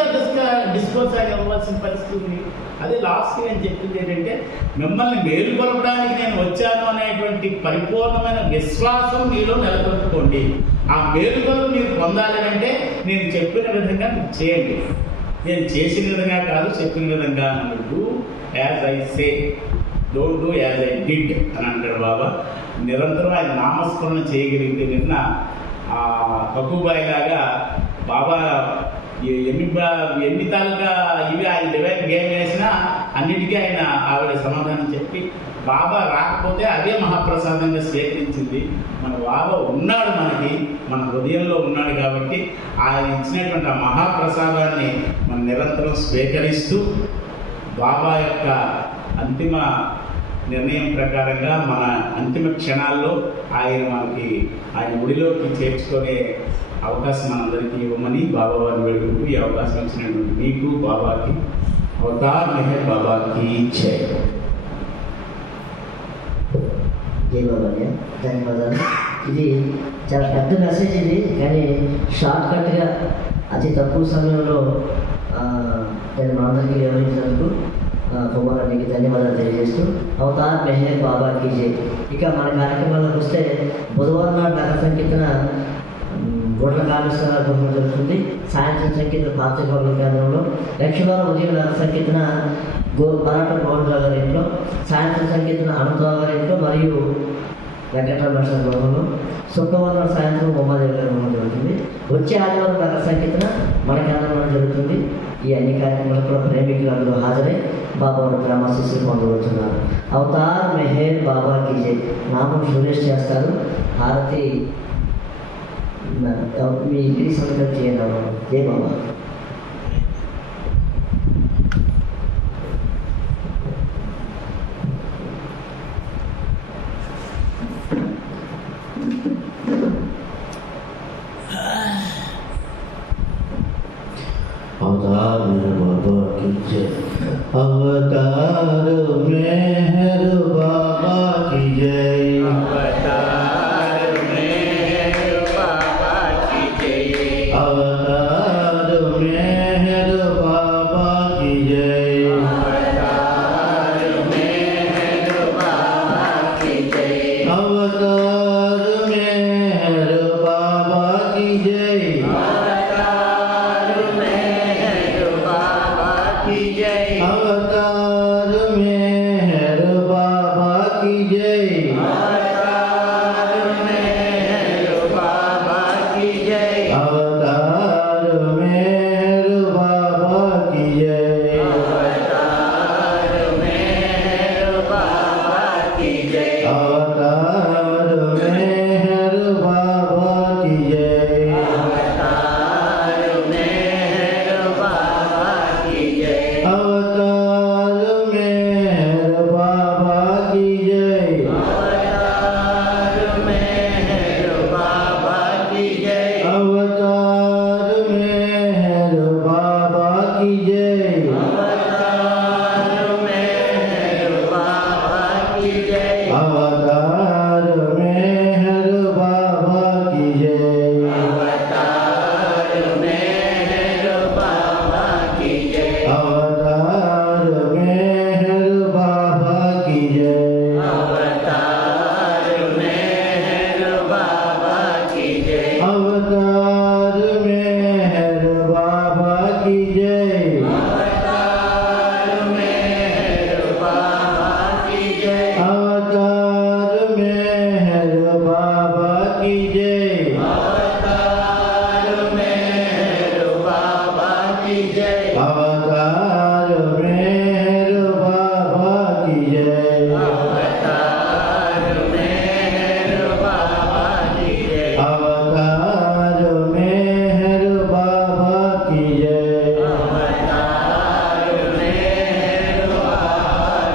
డిస్కోర్స్ ఆయన ఇవ్వాల్సిన పరిస్థితి ఉంది. అదే లాస్ట్ నేను చెప్పింది ఏంటంటే మిమ్మల్ని మేలుకొలపడానికి నేను వచ్చాను అనేటువంటి పరిపూర్ణమైన విశ్వాసం మీలో నెలకొల్పుకోండి. ఆ మేలుకొలు మీరు పొందాలి అంటే నేను చెప్పిన విధంగా మీరు చేయండి. నేను చేసిన విధంగా కాదు, చెప్పిన విధంగా do as I say, don't do as I did అని అంటాడు బాబా. నిరంతరం ఆయన నామస్మరణ చేయగలిగితే నిన్న ఆ కక్కుబాయి లాగా బాబా ఎన్ని తాలూకా ఇవి ఆయన డివైన్ గేమ్ వేసినా అన్నిటికీ ఆయన ఆవిడ సమాధానం చెప్పి బాబా రాకపోతే అదే మహాప్రసాదంగా స్వీకరించింది. మన బాబా ఉన్నాడు, మన హృదయంలో ఉన్నాడు కాబట్టి ఆయన ఇచ్చినటువంటి ఆ మహాప్రసాదాన్ని మనం నిరంతరం స్వీకరిస్తూ బాబా యొక్క అంతిమ నిర్ణయం ప్రకారంగా మన అంతిమ క్షణాల్లో ఆయన మనకి ఆయన గుడిలోకి చేర్చుకునే అవకాశం మనందరికీ ఇవ్వమని బాబా వారిని వేడుకుంటూ ఈ అవకాశం ఇచ్చినటువంటి మీకు బాబాకి అవతార్ మెహర్ బాబాకి జై. జై బాబాయ్య, ధన్యవాదాలు. ఇది చాలా పెద్ద మెసేజ్ ఇది, కానీ షార్ట్ కట్గా అతి తక్కువ సమయంలో నేను మా అందరికీ వివరించినందుకు కుమారానికి ధన్యవాదాలు తెలియజేస్తూ అవతార్ మెహర్ బాబాకి జై. ఇక మన కార్యక్రమాలకు వస్తే బుధవారం నాడు నగర సంకీర్తన గొడ్ల కాళేశ్వర గృహంలో జరుగుతుంది. సాయంత్రం సంకీర్తన పార్థిభవన కేంద్రంలో, లక్షవారం ఉదయం నగర సంకీర్తన మరాఠా మోహన్రావు గారి ఇంట్లో, సాయంత్రం సంకీర్తన అనంతరావు గారి ఇంట్లో మరియు వెంకటరమణ గృహంలో, శుక్రవారం సాయంత్రం ఉమాదేవి గారి గృహంలో జరుగుతుంది. వచ్చే ఆదివారం నగర సంకీర్తన మన కేంద్రంలో జరుగుతుంది. ఈ అన్ని కార్యక్రమాలకు కూడా ప్రేమికులు అందరూ హాజరై బాబా వారి గ్రామాశిస్సులు పొందవచ్చున్నారు. అవతార్ మెహర్ బాబాకి జై. నామం సురేష్ చేస్తారు. హారతి మీ ఇంటికి సంతకం చేయండి. జై బాబా. अवतार मेहर बाबा की जय. अवतार मेहर बाबा की जय. అవతార్ మెహర్ బాబా की जय. अवतार मेहर बाबा की जय. అవతార్ మెహర్ బాబా की जय. अवतार मेहर बाबा की जय. अवतार मेहर बाबा की जय. అవతార్ మెహర్ బాబా की जय. अवतार मेहर बाबा की जय. అవతార్ మెహర్ బాబా की जय. अवतार मेहर बाबा की जय. అవతార్ మెహర్ బాబా की जय. अवतार मेहर बाबा की जय. అవతార్ మెహర్ బాబా की जय. अवतार मेहर बाबा की जय. అవతార్ మెహర్ బాబా की जय. अवतार मेहर बाबा की जय. అవతార్ మెహర్ బాబా की जय. अवतार मेहर बाबा की जय. అవతార్ మెహర్ బాబా की जय. अवतार मेहर बाबा की जय. అవతార్ మెహర్ బాబా की जय. अवतार मेहर बाबा की जय. అవతార్ మెహర్ బాబా की जय. अवतार मेहर बाबा की जय. అవతార్ మెహర్ బాబా की जय. अवतार मेहर बाबा की जय. అవతార్ మెహర్ బాబా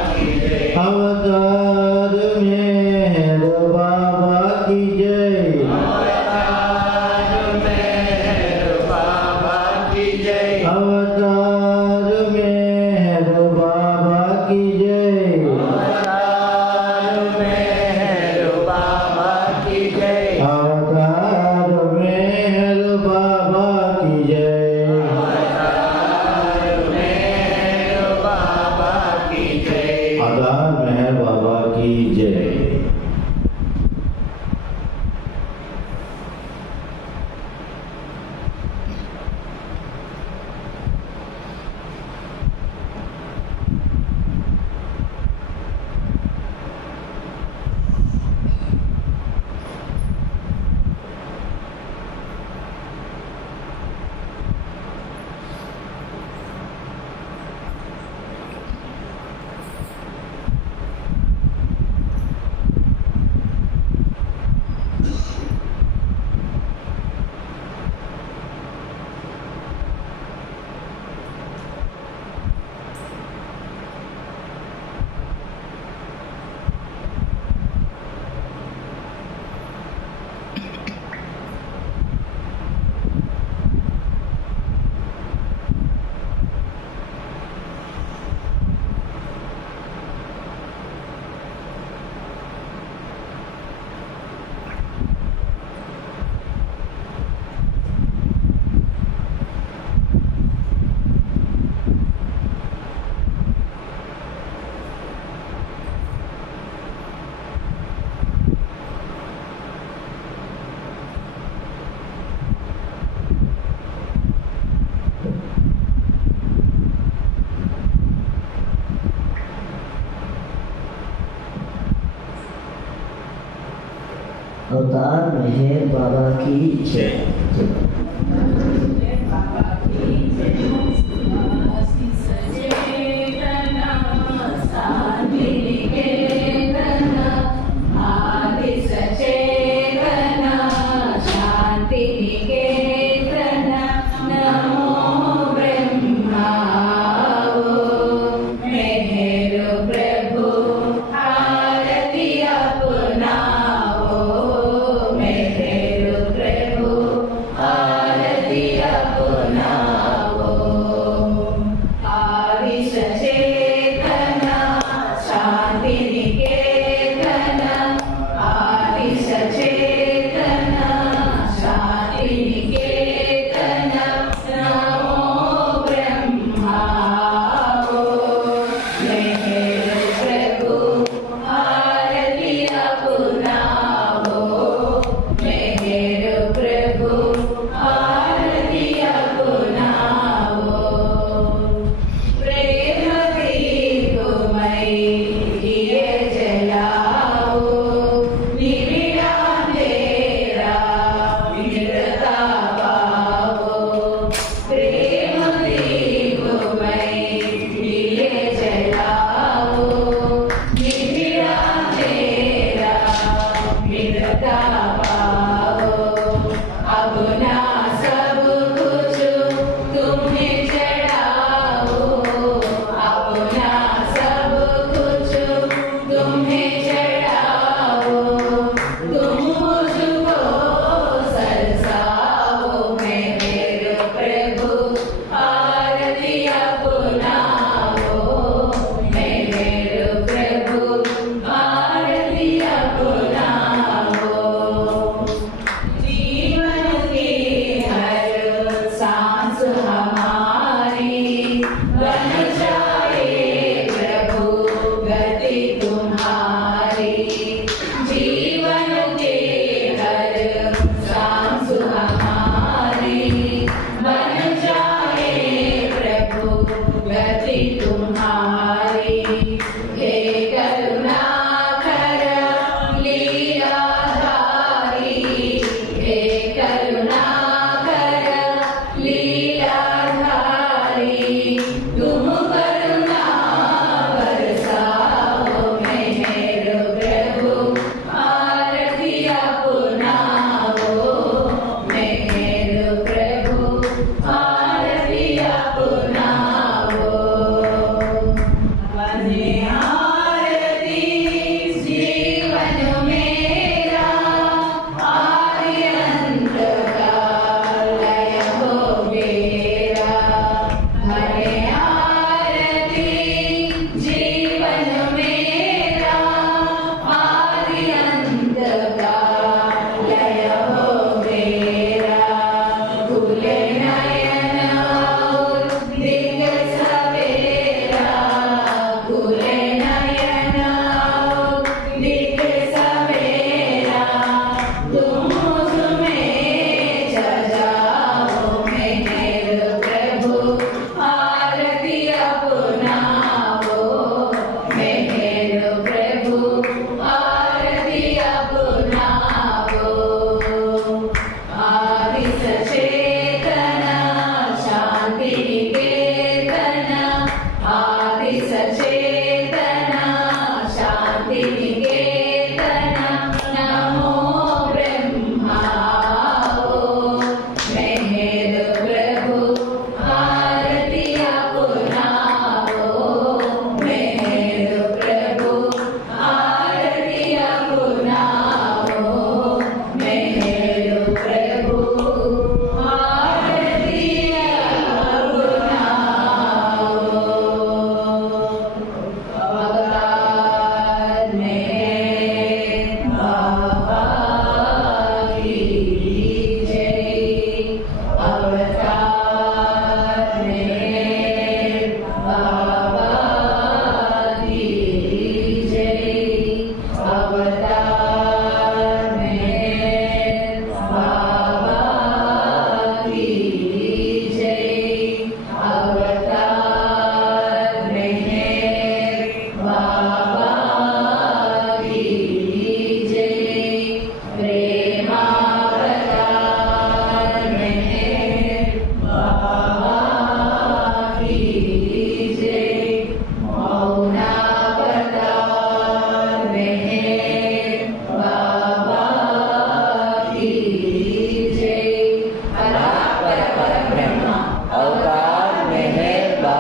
की जय. अवतार मेहर बाबा की जय. అవతార్ మెహర్ బాబా की जय. अवतार मेहर बाबा की जय. అవతార్ మెహర్ బాబా की जय. अवतार मेहर बाबा की जय. అవతార్ మెహర్ బాబా की जय. अवतार मेहर बाबा की जय. मेहर बाबा की जय। अपनाओ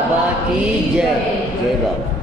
बाबा की जय। जय बाबा।